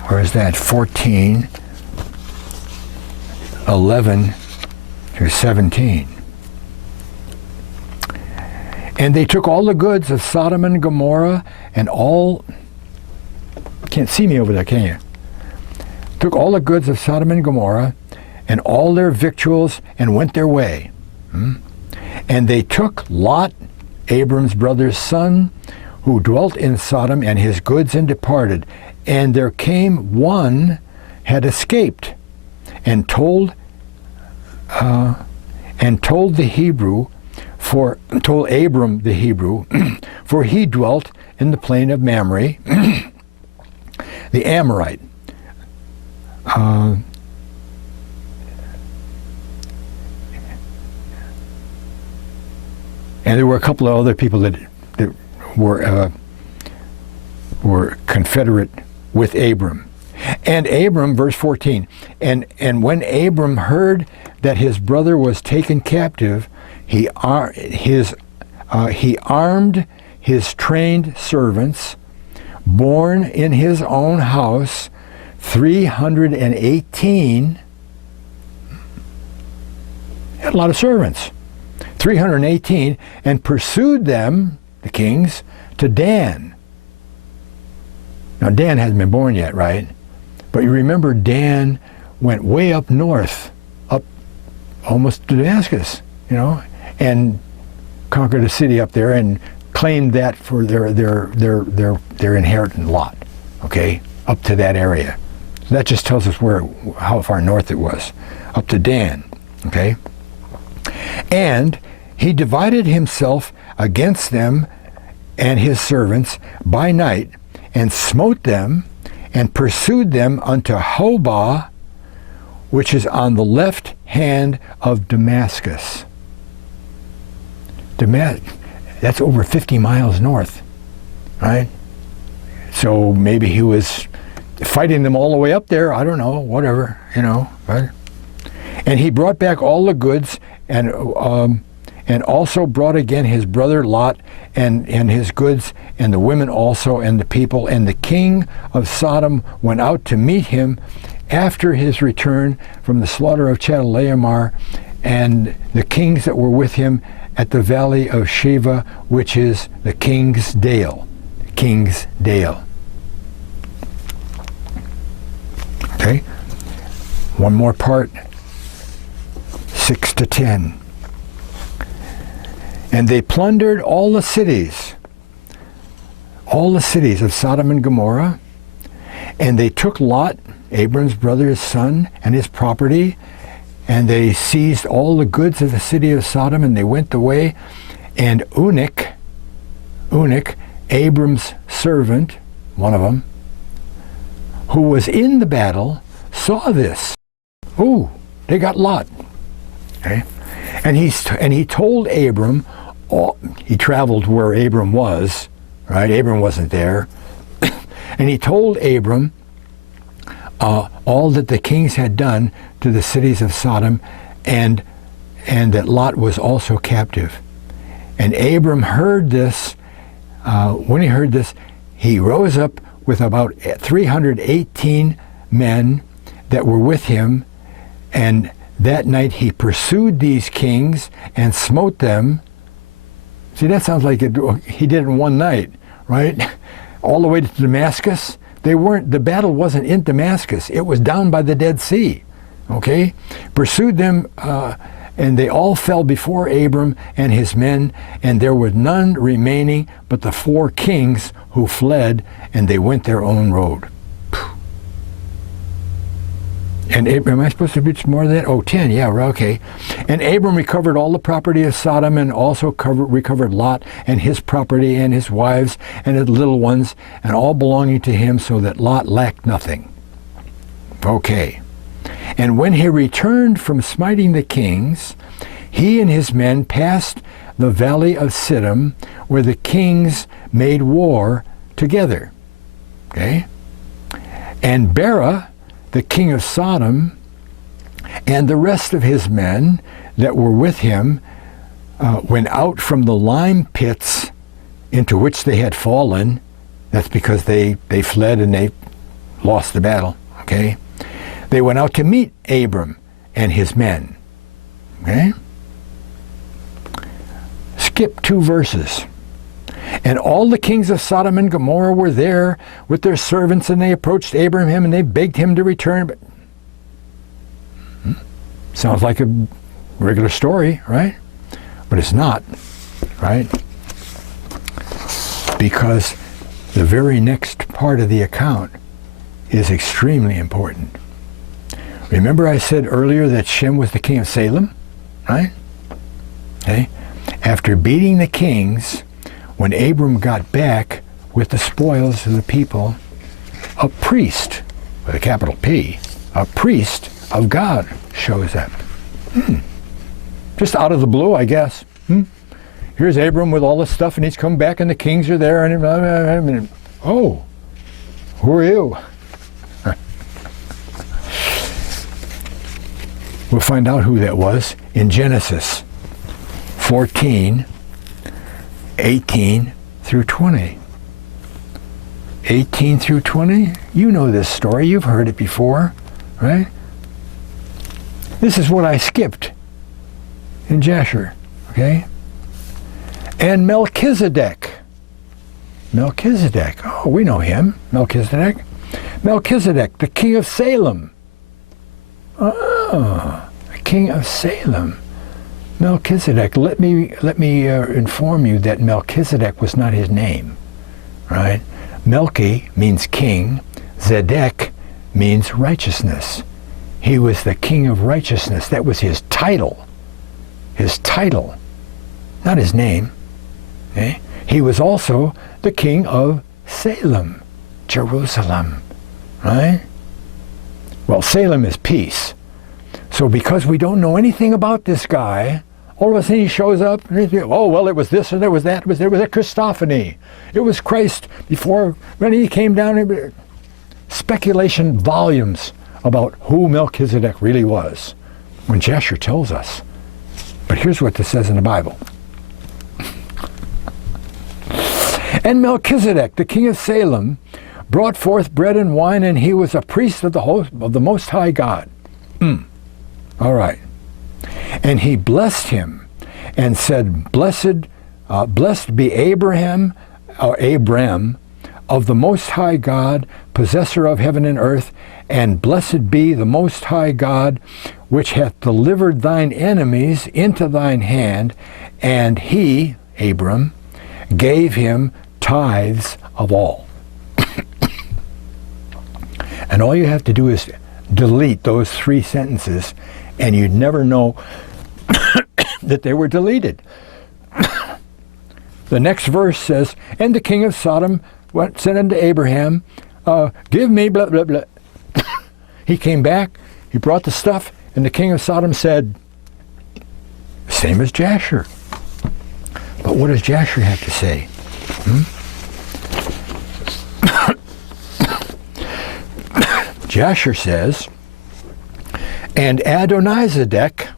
Where is that? 14, 11 through 17. And they took all the goods of Sodom and Gomorrah and all... Can't see me over there, can you? Took all the goods of Sodom and Gomorrah and all their victuals and went their way. And they took Lot, Abram's brother's son, who dwelt in Sodom, and his goods, and departed. And there came one had escaped, and told the Hebrew, told Abram the Hebrew, for he dwelt in the plain of Mamre, the Amorite. And there were a couple of other people that were confederate with Abram. And Abram, verse 14, and when Abram heard that his brother was taken captive, he armed his trained servants, born in his own house, 318. He had a lot of servants. 318, and pursued them, the kings, to Dan. Now, Dan hasn't been born yet, right? But you remember Dan went way up north, up almost to Damascus, and conquered a city up there and claimed that for their inheritance lot, okay, up to that area. So that just tells us how far north it was, up to Dan, okay? And he divided himself against them and his servants by night, and smote them, and pursued them unto Hobah, which is on the left hand of Damascus. That's over 50 miles north, right? So maybe he was fighting them all the way up there. I don't know, whatever, right? And he brought back all the goods, and also brought again his brother Lot, and his goods, and the women also, and the people. And the king of Sodom went out to meet him after his return from the slaughter of Chedorlaomer, and the kings that were with him at the valley of Sheva, which is the King's Dale. King's Dale. Okay? One more part, 6 to 10. And they plundered all the cities of Sodom and Gomorrah, and they took Lot, Abram's brother's son, and his property, and they seized all the goods of the city of Sodom, and they went the way. And Eunuch, Abram's servant, one of them, who was in the battle, saw this. Oh, they got Lot. Okay? And he told Abram, he traveled where Abram was, right? Abram wasn't there. And he told Abram all that the kings had done to the cities of Sodom, and that Lot was also captive. And Abram heard this. When he heard this, he rose up with about 318 men that were with him, and that night he pursued these kings and smote them. See, that sounds like he did it in one night, right? All the way to Damascus. The battle wasn't in Damascus. It was down by the Dead Sea, okay? Pursued them And they all fell before Abram and his men, and there was none remaining but the 4 kings who fled, and they went their own road. And Abram, am I supposed to reach more than that? Oh, 10, yeah, okay. And Abram recovered all the property of Sodom, and also recovered Lot and his property and his wives and his little ones, and all belonging to him, so that Lot lacked nothing. Okay. And when he returned from smiting the kings, he and his men passed the valley of Siddim, where the kings made war together. Okay? And Bera, the king of Sodom, and the rest of his men that were with him went out from the lime pits into which they had fallen. That's because they fled and they lost the battle. Okay? They went out to meet Abram and his men. Okay? Skip 2 verses. And all the kings of Sodom and Gomorrah were there with their servants, and they approached Abraham and they begged him to return. But sounds like a regular story, right? But it's not, right? Because the very next part of the account is extremely important. Remember I said earlier that Shem was the king of Salem, right? Okay. After beating the kings, when Abram got back with the spoils of the people, a priest, with a capital P, a priest of God shows up. Just out of the blue, I guess. Here's Abram with all this stuff, and he's come back, and the kings are there, and oh, who are you? We'll find out who that was in Genesis 14, 18 through 20. 18 through 20? You know this story. You've heard it before, right? This is what I skipped in Jasher, okay? And Melchizedek. Melchizedek. Oh, we know him. Melchizedek. Melchizedek, the king of Salem. Oh, the king of Salem. Melchizedek. Let me inform you that Melchizedek was not his name, right? Melchi means king. Zedek means righteousness. He was the king of righteousness. That was his title. His title, not his name. Okay? He was also the king of Salem, Jerusalem, right? Well, Salem is peace. So because we don't know anything about this guy, all of a sudden he shows up, and oh, well, it was this and there was that, there was a Christophany. It was Christ before, when he came down, speculation volumes about who Melchizedek really was, when Jasher tells us. But here's what this says in the Bible. And Melchizedek, the king of Salem, brought forth bread and wine, and he was a priest of the Most High God. All right. And he blessed him and said, Blessed be Abram of the Most High God, possessor of heaven and earth, and blessed be the Most High God, which hath delivered thine enemies into thine hand. And he, Abram, gave him tithes of all. And all you have to do is delete those 3 sentences, and you'd never know that they were deleted. The next verse says, and the king of Sodom said unto Abraham, give me blah, blah, blah. He came back, he brought the stuff, and the king of Sodom said, same as Jasher. But what does Jasher have to say? Jasher says, and Adonizedek,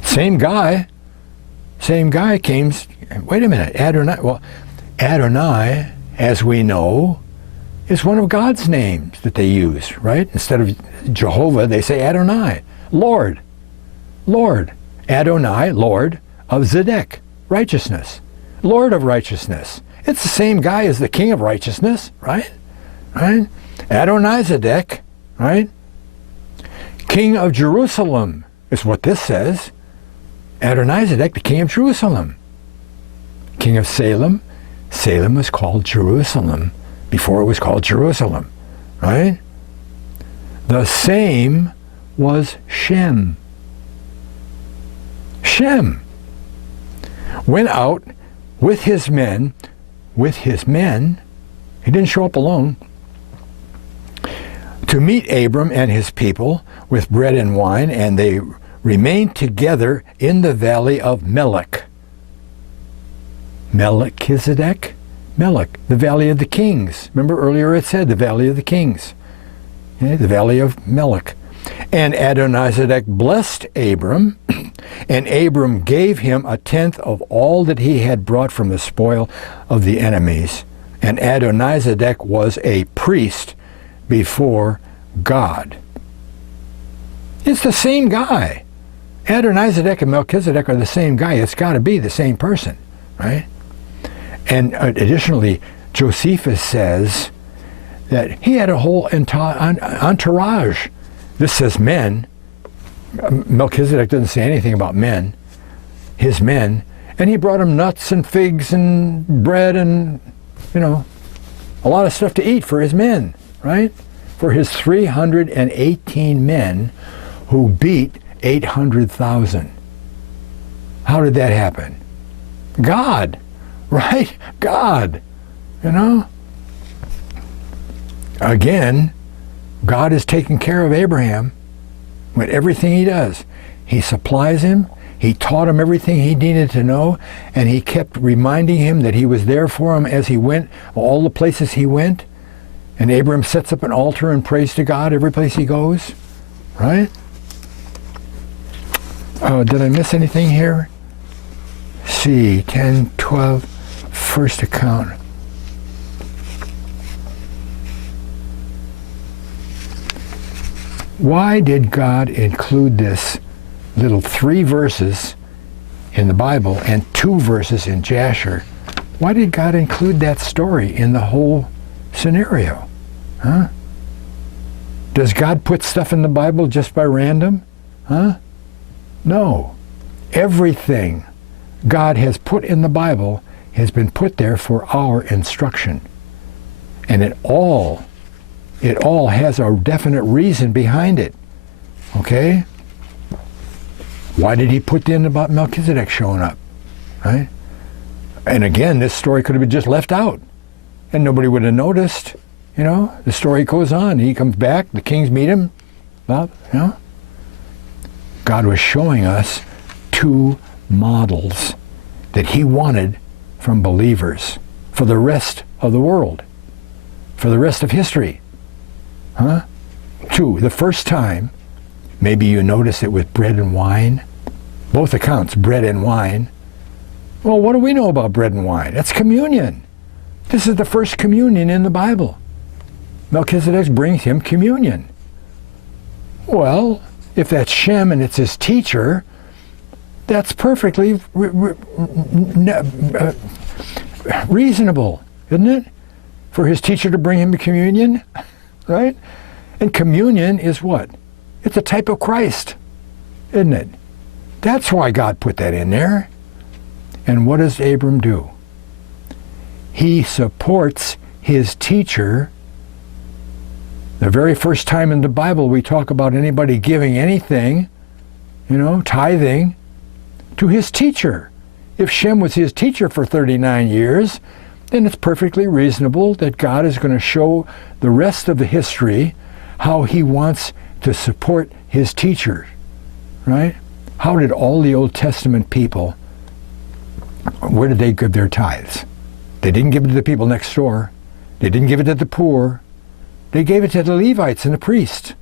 same guy came, wait a minute, Adonai, as we know, is one of God's names that they use, right? Instead of Jehovah, they say Adonai, Lord, Adonai, Lord of Zedek, righteousness, Lord of righteousness. It's the same guy as the king of righteousness, right? Right? Adonizedek, right? King of Jerusalem is what this says. Adonizedek, the king of Jerusalem. King of Salem. Salem was called Jerusalem before it was called Jerusalem, right? The same was Shem. Shem went out with his men, he didn't show up alone, to meet Abram and his people with bread and wine, and they remained together in the valley of Melchizedek, the valley of the kings. Remember earlier it said the valley of the kings, okay? The valley of Melech. And Adonizedek blessed Abram, and Abram gave him a tenth of all that he had brought from the spoil of the enemies. And Adonizedek was a priest before God. It's the same guy. Adonizedek and Melchizedek are the same guy. It's got to be the same person, right? And additionally, Josephus says that he had a whole entourage. This says men. Melchizedek doesn't say anything about men. His men. And he brought him nuts and figs and bread and, a lot of stuff to eat for his men, right? For his 318 men who beat 800,000. How did that happen? God, right? God, Again, God is taking care of Abraham with everything he does. He supplies him. He taught him everything he needed to know, and he kept reminding him that he was there for him as he went, all the places he went. And Abraham sets up an altar and prays to God every place he goes, right? Oh, did I miss anything here? See, 10, 12, first account. Why did God include this little 3 verses in the Bible and 2 verses in Jasher? Why did God include that story in the whole scenario? Huh? Does God put stuff in the Bible just by random? Huh? No. Everything God has put in the Bible has been put there for our instruction. And it all has a definite reason behind it. Okay? Why did he put in about Melchizedek showing up? Right? And again, this story could have been just left out. And nobody would have noticed. The story goes on. He comes back, the kings meet him. Well, God was showing us 2 models that he wanted from believers for the rest of the world, for the rest of history. Huh? 2, the first time, maybe you notice it with bread and wine. Both accounts, bread and wine. Well, what do we know about bread and wine? That's communion. This is the first communion in the Bible. Melchizedek brings him communion. Well, if that's Shem and it's his teacher, that's perfectly reasonable, isn't it? For his teacher to bring him communion, right? And communion is what? It's a type of Christ, isn't it? That's why God put that in there. And what does Abram do? He supports his teacher. The very first time in the Bible we talk about anybody giving anything, tithing, to his teacher. If Shem was his teacher for 39 years, then it's perfectly reasonable that God is going to show the rest of the history how he wants to support his teacher, right? How did all the Old Testament people, where did they give their tithes? They didn't give it to the people next door. They didn't give it to the poor. They gave it to the Levites and the priests,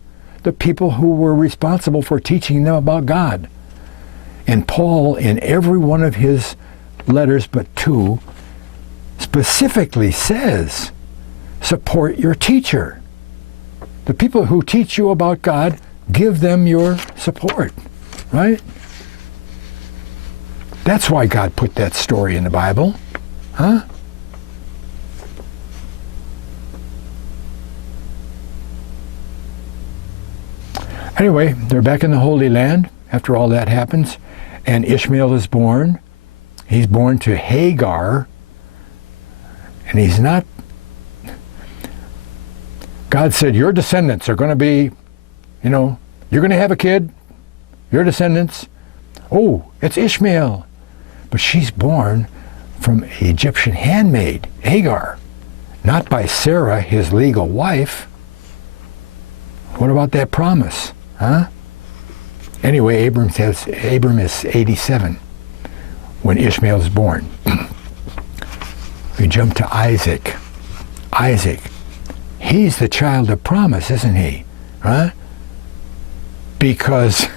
the people who were responsible for teaching them about God. And Paul, in every one of his letters but 2, specifically says, support your teacher. The people who teach you about God, give them your support, right? That's why God put that story in the Bible, huh? Anyway, they're back in the Holy Land after all that happens, and Ishmael is born. He's born to Hagar, and he's not... God said, your descendants are going to be, you're going to have a kid, your descendants. Oh, it's Ishmael. But she's born from an Egyptian handmaid, Hagar, not by Sarah, his legal wife. What about that promise? Huh? Anyway, Abram is 87 when Ishmael is born. We jump to Isaac. Isaac, he's the child of promise, isn't he? Huh? Because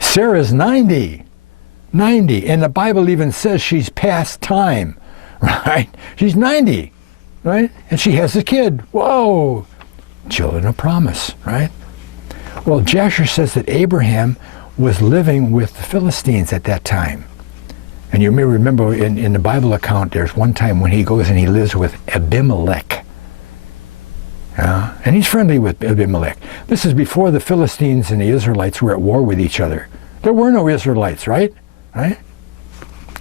Sarah's 90, and the Bible even says she's past time, right? She's 90, right? And she has a kid. Whoa! Children of promise, right? Well, Jasher says that Abraham was living with the Philistines at that time. And you may remember in the Bible account, there's one time when he goes and he lives with Abimelech. And he's friendly with Abimelech. This is before the Philistines and the Israelites were at war with each other. There were no Israelites, right? Right?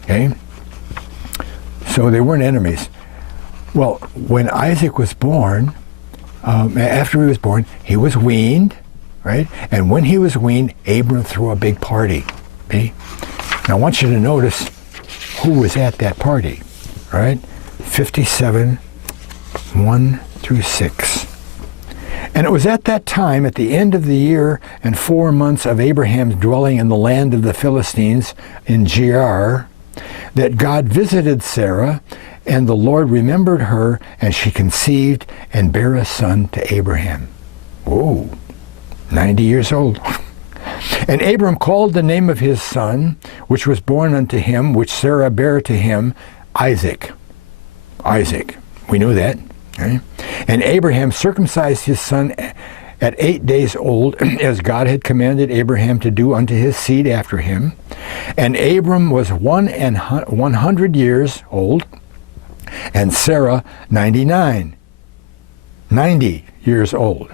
Okay? So they weren't enemies. Well, when Isaac was born, after he was born, he was weaned, right? And when he was weaned, Abram threw a big party. Okay? Now I want you to notice who was at that party, right? 57, 1 through 6. And it was at that time, at the end of the year and 4 months of Abraham's dwelling in the land of the Philistines in Gerar, that God visited Sarah, and the Lord remembered her, and she conceived and bare a son to Abraham. Whoa, 90 years old. And Abram called the name of his son, which was born unto him, which Sarah bare to him, Isaac. Isaac. We know that. Okay? And Abraham circumcised his son at 8 days old, as God had commanded Abraham to do unto his seed after him. And Abram was 100 years old, and Sarah 99, 90 years old.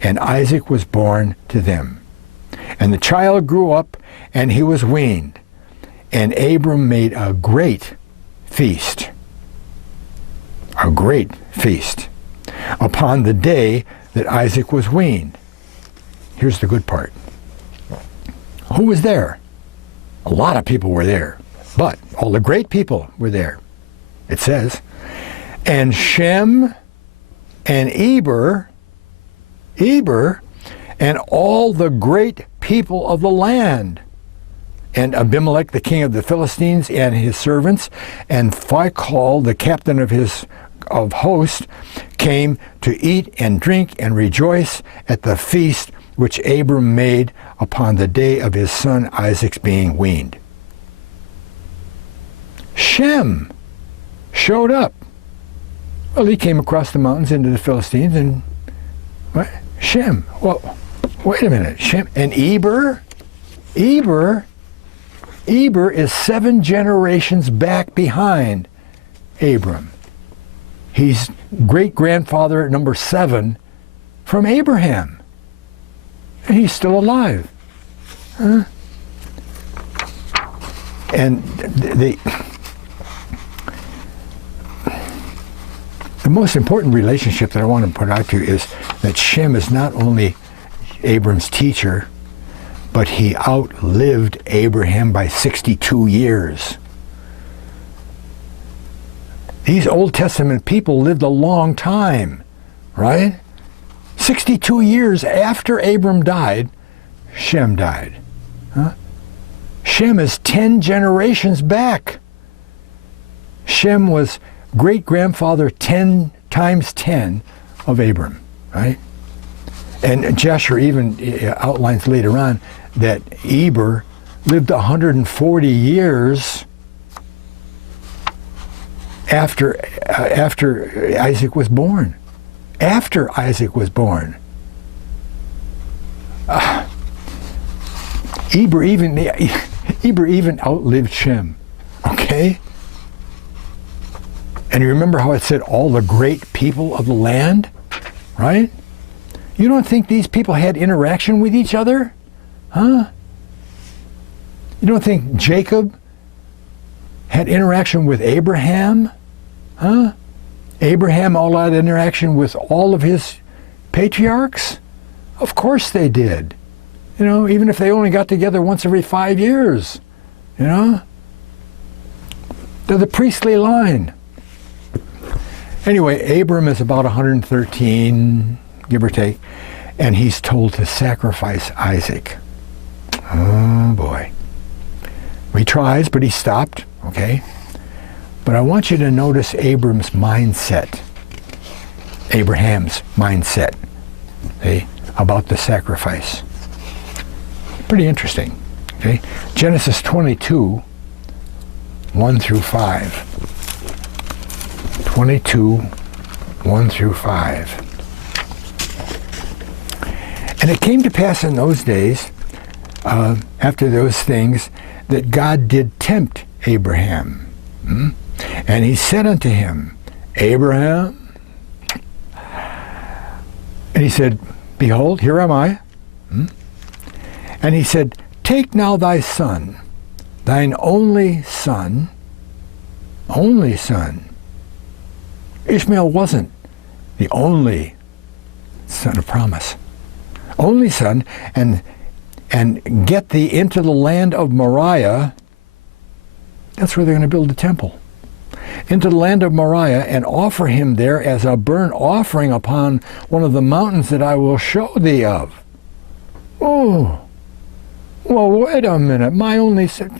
And Isaac was born to them. And the child grew up, and he was weaned. And Abram made a great feast. A great feast upon the day that Isaac was weaned. Here's the good part. Who was there? A lot of people were there, but all the great people were there. It says, and Shem and Eber, and all the great people of the land, and Abimelech, the king of the Philistines, and his servants, and Phicol, the captain of hosts, came to eat and drink and rejoice at the feast which Abram made upon the day of his son Isaac's being weaned. Shem showed up. Well, he came across the mountains into the Philistines, and what? Shem. Well, wait a minute. Shem and Eber? Eber is 7 generations back behind Abram. He's great-grandfather number 7 from Abraham. And he's still alive. Huh? And the most important relationship that I want to put out to you is that Shem is not only Abram's teacher, but he outlived Abraham by 62 years. These Old Testament people lived a long time, right? 62 years after Abram died, Shem died. Huh? Shem is 10 generations back. Shem was great-grandfather 10 times 10 of Abram, right? And Jasher even outlines later on that Eber lived 140 years after Isaac was born. After Isaac was born. Eber even outlived Shem. Okay? And you remember how it said all the great people of the land? Right? You don't think these people had interaction with each other? Huh? You don't think Jacob had interaction with Abraham? Huh? Abraham all had interaction with all of his patriarchs? Of course they did. You know, even if they only got together once every 5 years. You know? They're the priestly line. Anyway, Abram is about 113, give or take, and he's told to sacrifice Isaac. Oh boy. He tries, but he stopped, okay? But I want you to notice Abraham's mindset, okay, about the sacrifice. Pretty interesting, okay? Genesis 22, 1 through 5. 22, 1 through 5. And it came to pass in those days, after those things, that God did tempt Abraham. And he said unto him, Abraham. And he said, Behold, here am I. And he said, Take now thy son, thine only son. Ishmael wasn't the only son of promise. Only son, and get thee into the land of Moriah. That's where they're going to build the temple. Into the land of Moriah, and offer him there as a burnt offering upon one of the mountains that I will show thee of. Oh, well, wait a minute. My only son,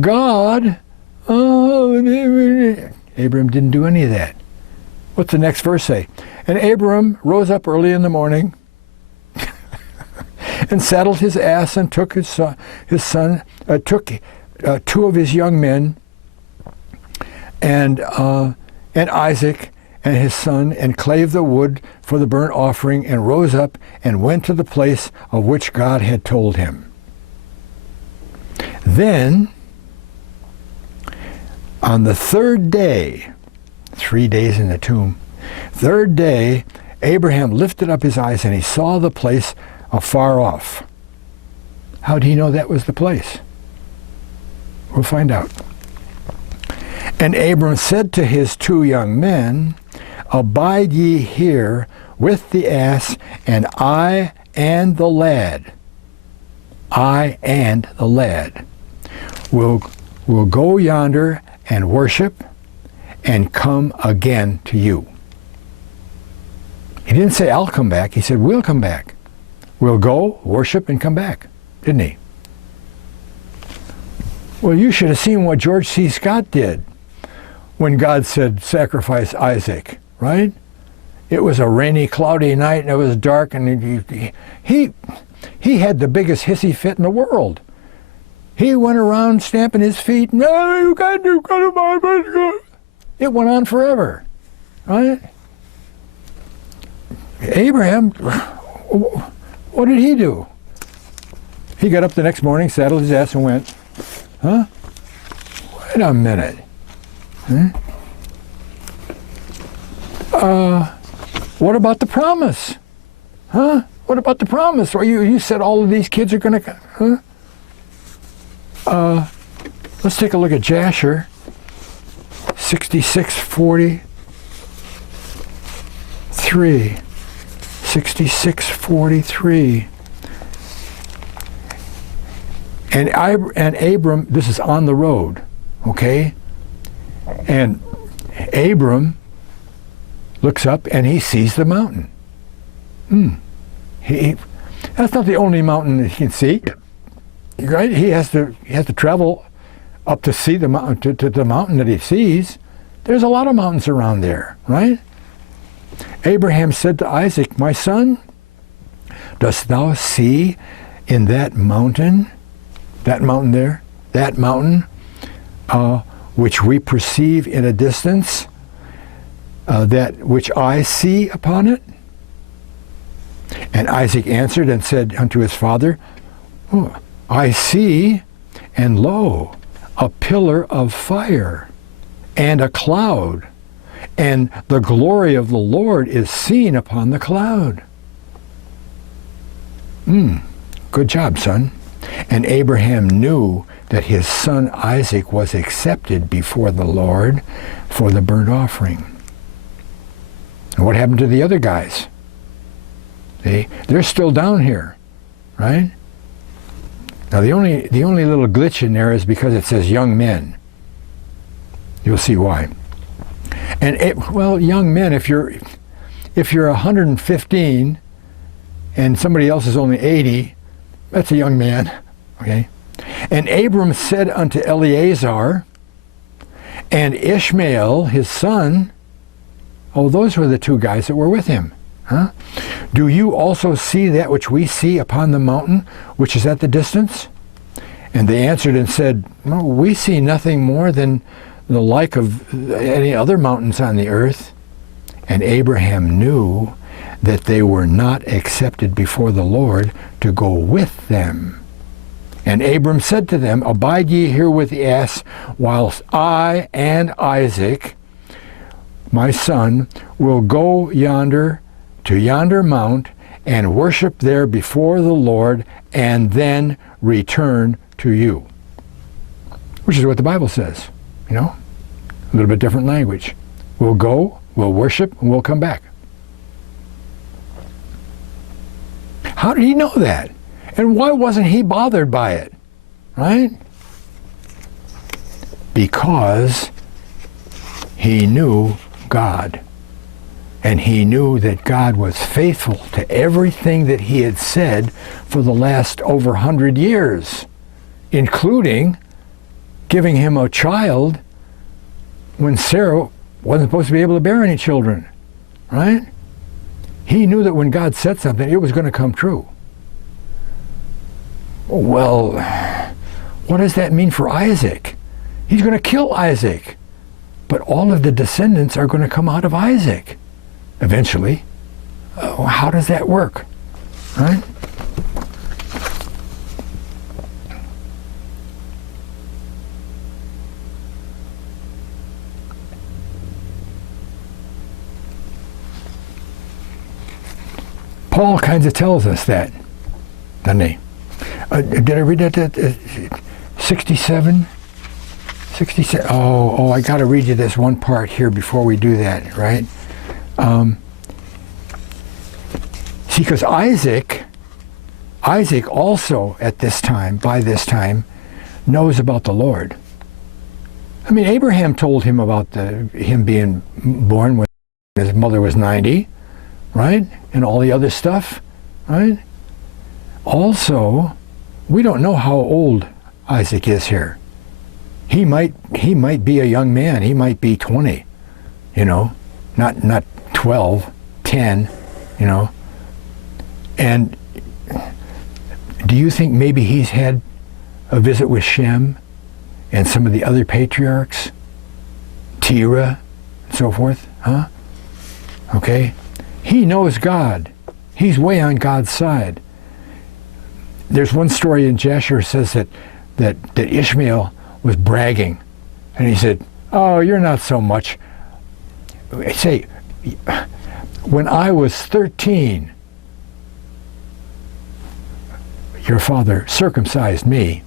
God. Oh, Abram didn't do any of that. What's the next verse say? And Abram rose up early in the morning and saddled his ass and took took two of his young men and Isaac and his son, and clave the wood for the burnt offering, and rose up and went to the place of which God had told him. Then, on the third day, 3 days in the tomb, third day, Abraham lifted up his eyes and he saw the place afar off. How did he know that was the place? We'll find out. And Abram said to his 2 young men, Abide ye here with the ass, and I and the lad will go yonder and worship and come again to you. He didn't say, I'll come back. He said, we'll come back. We'll go, worship, and come back. Didn't he? Well, you should have seen what George C. Scott did when God said, sacrifice Isaac, right? It was a rainy, cloudy night, and it was dark, and he had the biggest hissy fit in the world. He went around stamping his feet. No, you can't do it. It went on forever, right? Abraham, what did he do? He got up the next morning, saddled his ass, and went, huh? Wait a minute. What about the promise? Huh? What about the promise? Or you said all of these kids are going to, huh? Let's take a look at Jasher 66:43. 66:43. And Abram, this is on the road, okay? And Abram looks up and he sees the mountain. That's not the only mountain that he can see, right? He has to travel up to see the mountain, to the mountain that he sees. There's a lot of mountains around there, right? Abraham said to Isaac, my son, dost thou see in that mountain there, that mountain which we perceive in a distance, that which I see upon it? And Isaac answered and said unto his father, I see, and lo, a pillar of fire and a cloud, and the glory of the Lord is seen upon the cloud. Good job, son. And Abraham knew that his son Isaac was accepted before the Lord for the burnt offering. And what happened to the other guys? They're still down here, right? Now the only little glitch in there is because it says young men. You'll see why. And young men, if you're 115 and somebody else is only 80, that's a young man, okay? And Abram said unto Eleazar and Ishmael, his son, those were the two guys that were with him. Huh? Do you also see that which we see upon the mountain, which is at the distance? And they answered and said, no, we see nothing more than the like of any other mountains on the earth. And Abraham knew that they were not accepted before the Lord to go with them. And Abram said to them, abide ye here with the ass, whilst I and Isaac, my son, will go yonder to yonder mount and worship there before the Lord, and then return to you. Which is what the Bible says, a little bit different language. We'll go, we'll worship, and we'll come back. How did he know that? And why wasn't he bothered by it? Right? Because he knew God. And he knew that God was faithful to everything that he had said for the last over 100 years, including giving him a child when Sarah wasn't supposed to be able to bear any children. Right? He knew that when God said something, it was going to come true. Well, what does that mean for Isaac? He's going to kill Isaac. But all of the descendants are going to come out of Isaac eventually. How does that work? Right? Paul kind of tells us that, doesn't he? Did I read that? 67? 67. I got to read you this one part here before we do that, right? See, because Isaac also by this time, knows about the Lord. I mean, Abraham told him about him being born when his mother was 90, right? And all the other stuff, right? Also, we don't know how old Isaac is here. He might be a young man. He might be 20, not 12, 10, And do you think maybe he's had a visit with Shem and some of the other patriarchs, Terah, and so forth? Huh? Okay? He knows God. He's way on God's side. There's one story in Jasher says that Ishmael was bragging. And he said, oh, you're not so much. Say, when I was 13, your father circumcised me.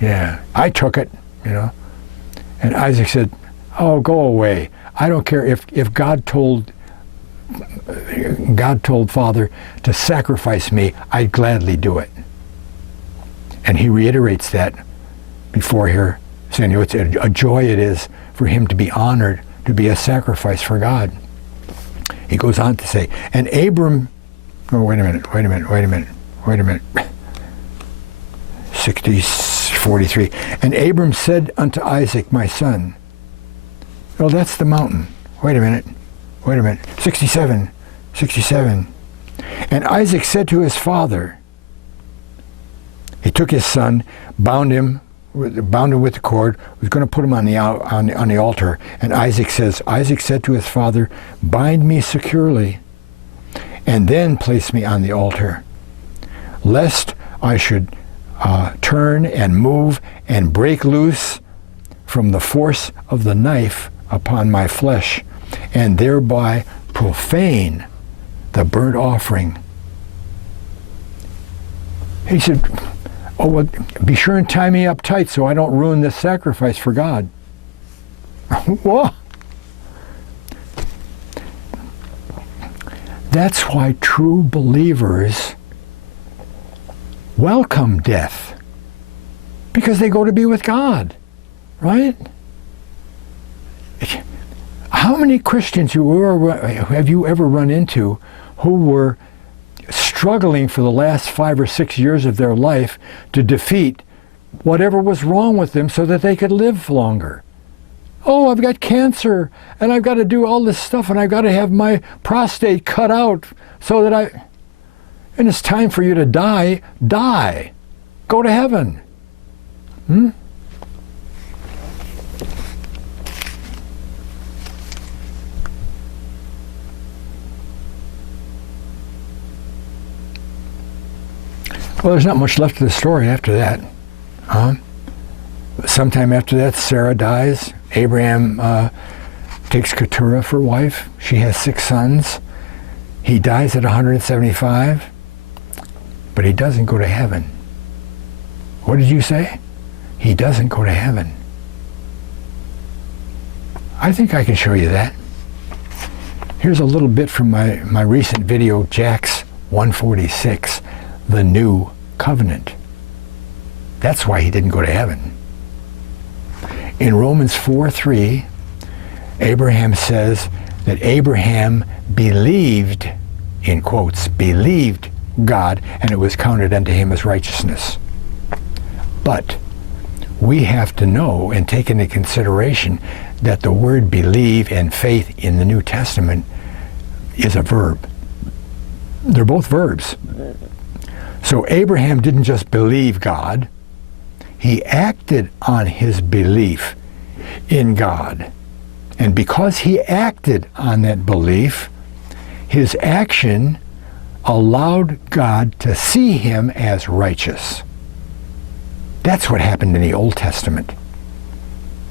Yeah, I took it, And Isaac said, oh, go away. I don't care if God told Father to sacrifice me, I'd gladly do it. And he reiterates that before here, saying it's a joy it is for him to be honored, to be a sacrifice for God. He goes on to say, and Abram, wait a minute. 43. And Abram said unto Isaac, my son, well, that's the mountain. Wait a minute. 67. And Isaac said to his father, he took his son, bound him with the cord, was going to put him on the altar. And Isaac said to his father, bind me securely, and then place me on the altar, lest I should turn and move and break loose from the force of the knife upon my flesh, and thereby profane the burnt offering He said, oh, well, be sure and tie me up tight so I don't ruin this sacrifice for God. What? That's why true believers welcome death, because they go to be with God, right? How many Christians have you ever run into who were struggling for the last 5 or 6 years of their life to defeat whatever was wrong with them so that they could live longer? Oh, I've got cancer, and I've got to do all this stuff, and I've got to have my prostate cut out so that and it's time for you to die. Die. Go to heaven. Well, there's not much left of the story after that. Sometime after that, Sarah dies. Abraham takes Keturah for wife. She has 6 sons. He dies at 175, but he doesn't go to heaven. What did you say? He doesn't go to heaven. I think I can show you that. Here's a little bit from my recent video, JAX146, the New Covenant. That's why he didn't go to heaven. In Romans 4:3, Abraham says that Abraham believed, in quotes, believed God, and it was counted unto him as righteousness. But we have to know and take into consideration that the word believe and faith in the New Testament is a verb. They're both verbs. So Abraham didn't just believe God, he acted on his belief in God. And because he acted on that belief, his action allowed God to see him as righteous. That's what happened in the Old Testament.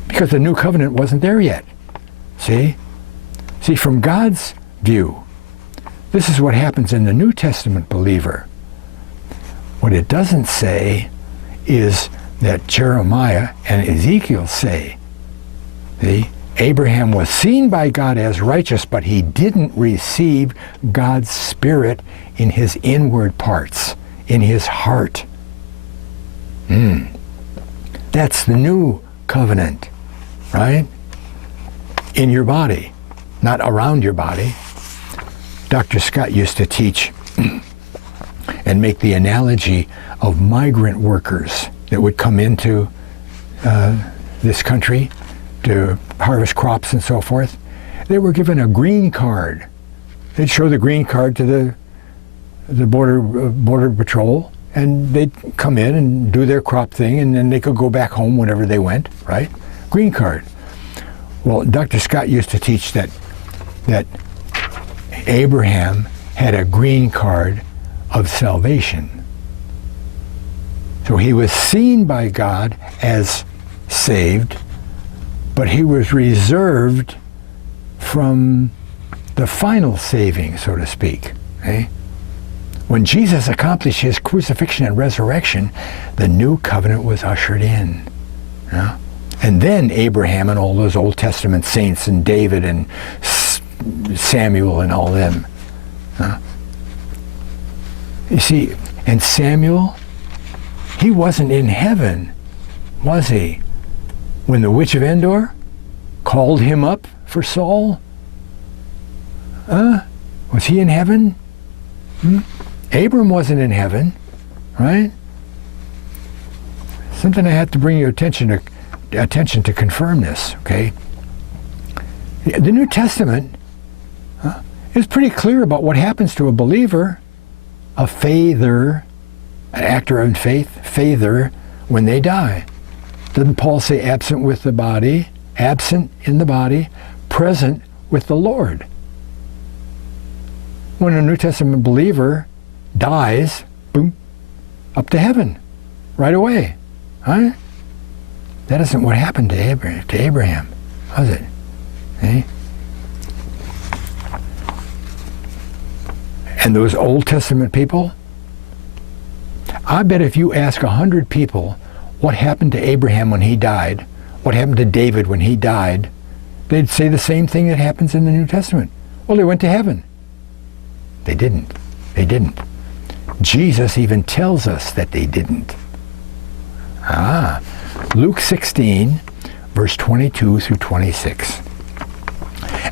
Because the New Covenant wasn't there yet. See? See, from God's view, this is what happens in the New Testament believer. What it doesn't say is that Jeremiah and Ezekiel say, see, Abraham was seen by God as righteous, but he didn't receive God's Spirit in his inward parts, in his heart. That's the New Covenant, right? In your body, not around your body. Dr. Scott used to teach and make the analogy of migrant workers that would come into this country to harvest crops and so forth. They were given a green card. They'd show the green card to the border patrol, and they'd come in and do their crop thing, and then they could go back home whenever they went, right? Green card. Well, Dr. Scott used to teach that Abraham had a green card of salvation. So he was seen by God as saved, but he was reserved from the final saving, so to speak. Okay? When Jesus accomplished his crucifixion and resurrection, the new covenant was ushered in. Yeah? And then Abraham and all those Old Testament saints and David and Samuel and all them. You see, and Samuel, he wasn't in heaven, was he? When the witch of Endor called him up for Saul? Was he in heaven? Abram wasn't in heaven, right? Something I have to bring your attention to confirm this, okay? The New Testament is pretty clear about what happens to a believer, a faither, an actor in faith, faither, when they die. Doesn't Paul say absent with the body, absent in the body, present with the Lord? When a New Testament believer dies, boom, up to heaven, right away. Right? That isn't what happened to Abraham, was it? Eh? And those Old Testament people, I bet if you ask 100 people what happened to Abraham when he died, what happened to David when he died, they'd say the same thing that happens in the New Testament. Well, they went to heaven. They didn't. They didn't. Jesus even tells us that they didn't. Luke 16, verse 22 through 26.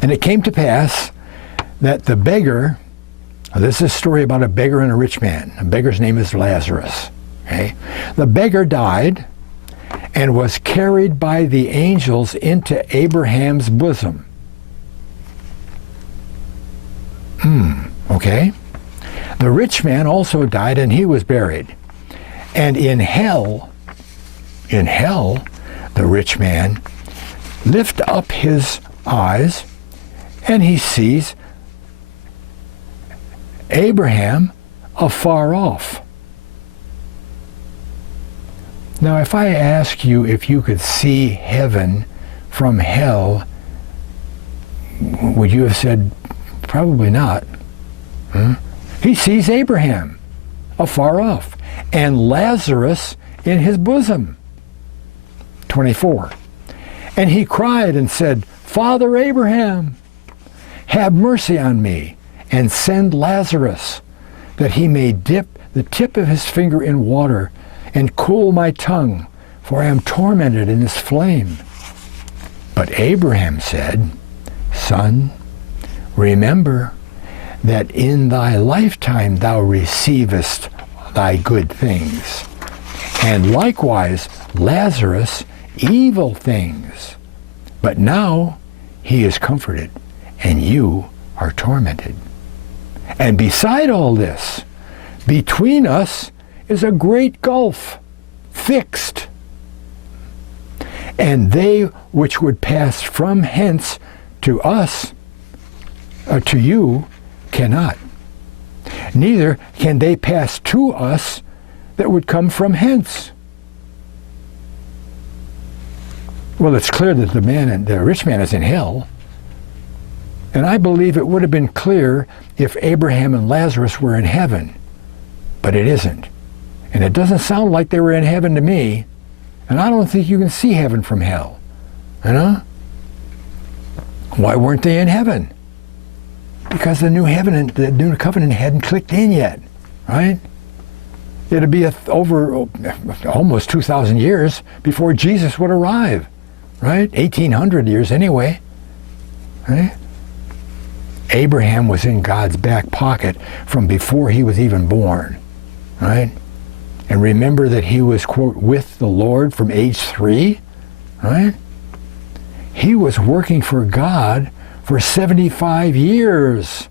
And it came to pass that the beggar, this is a story about a beggar and a rich man. The beggar's name is Lazarus. Okay? The beggar died and was carried by the angels into Abraham's bosom. Okay? The rich man also died, and he was buried. And in hell, the rich man lift up his eyes, and he sees Abraham afar off. Now, if I ask you if you could see heaven from hell, would you have said, probably not? He sees Abraham afar off, and Lazarus in his bosom. 24. And he cried and said, Father Abraham, have mercy on me, and send Lazarus, that he may dip the tip of his finger in water, and cool my tongue, for I am tormented in this flame. But Abraham said, Son, remember that in thy lifetime thou receivest thy good things, and likewise Lazarus evil things. But now he is comforted, and you are tormented. And beside all this, between us is a great gulf, fixed. And they which would pass from hence to us, or to you, cannot. Neither can they pass to us that would come from hence. Well, it's clear that the rich man is in hell. And I believe it would have been clear if Abraham and Lazarus were in heaven. But it isn't. And it doesn't sound like they were in heaven to me. And I don't think you can see heaven from hell. You know? Why weren't they in heaven? Because the new heaven and the new covenant hadn't clicked in yet, right? It'd be over almost 2,000 years before Jesus would arrive, right? 1,800 years anyway, right? Abraham was in God's back pocket from before he was even born, right? And remember that he was, quote, with the Lord from age 3, right? He was working for God for 75 years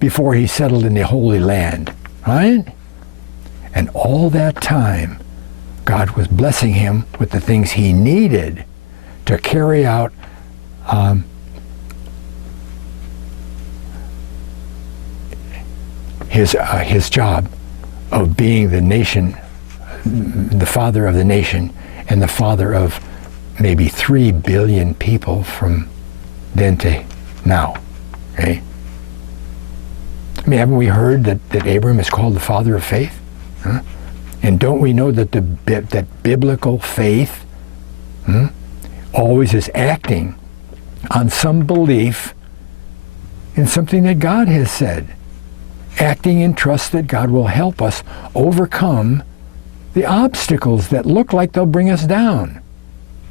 before he settled in the Holy Land, right? And all that time, God was blessing him with the things he needed to carry out his job of being the nation, the father of the nation, and the father of maybe 3 billion people from then to now, okay? I mean, haven't we heard that Abraham is called the father of faith? Huh? And don't we know that that biblical faith always is acting on some belief in something that God has said, acting in trust that God will help us overcome the obstacles that look like they'll bring us down,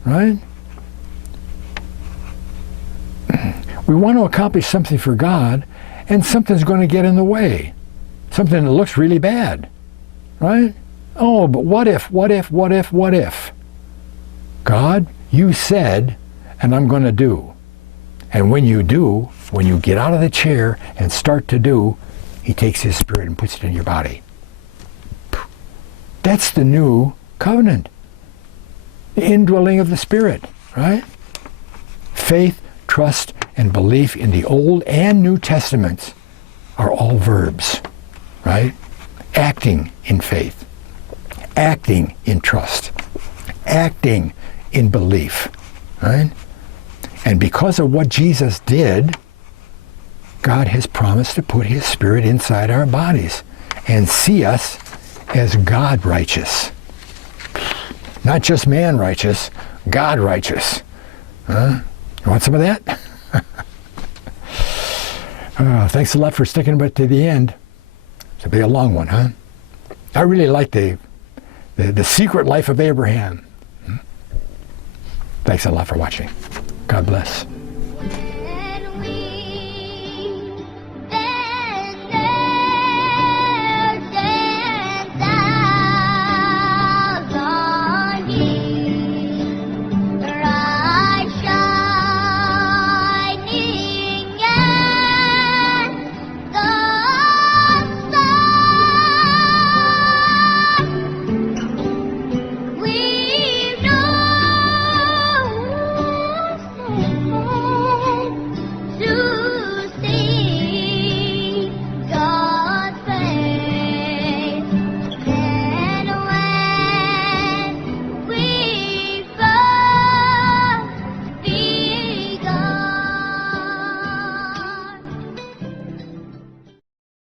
right? We want to accomplish something for God, and something's going to get in the way. Something that looks really bad, right? Oh, but what if? God, you said, and I'm going to do. And when you do, when you get out of the chair and start to do, he takes his spirit and puts it in your body. That's the new covenant. The indwelling of the Spirit, right? Faith, trust, and belief in the Old and New Testaments are all verbs, right? Acting in faith, acting in trust, acting in belief, right? And because of what Jesus did, God has promised to put his Spirit inside our bodies and see us as God righteous. Not just man righteous, God righteous. Huh? You want some of that? Thanks a lot for sticking with it to the end. It'll be a long one, huh? I really like the secret life of Abraham. Thanks a lot for watching. God bless.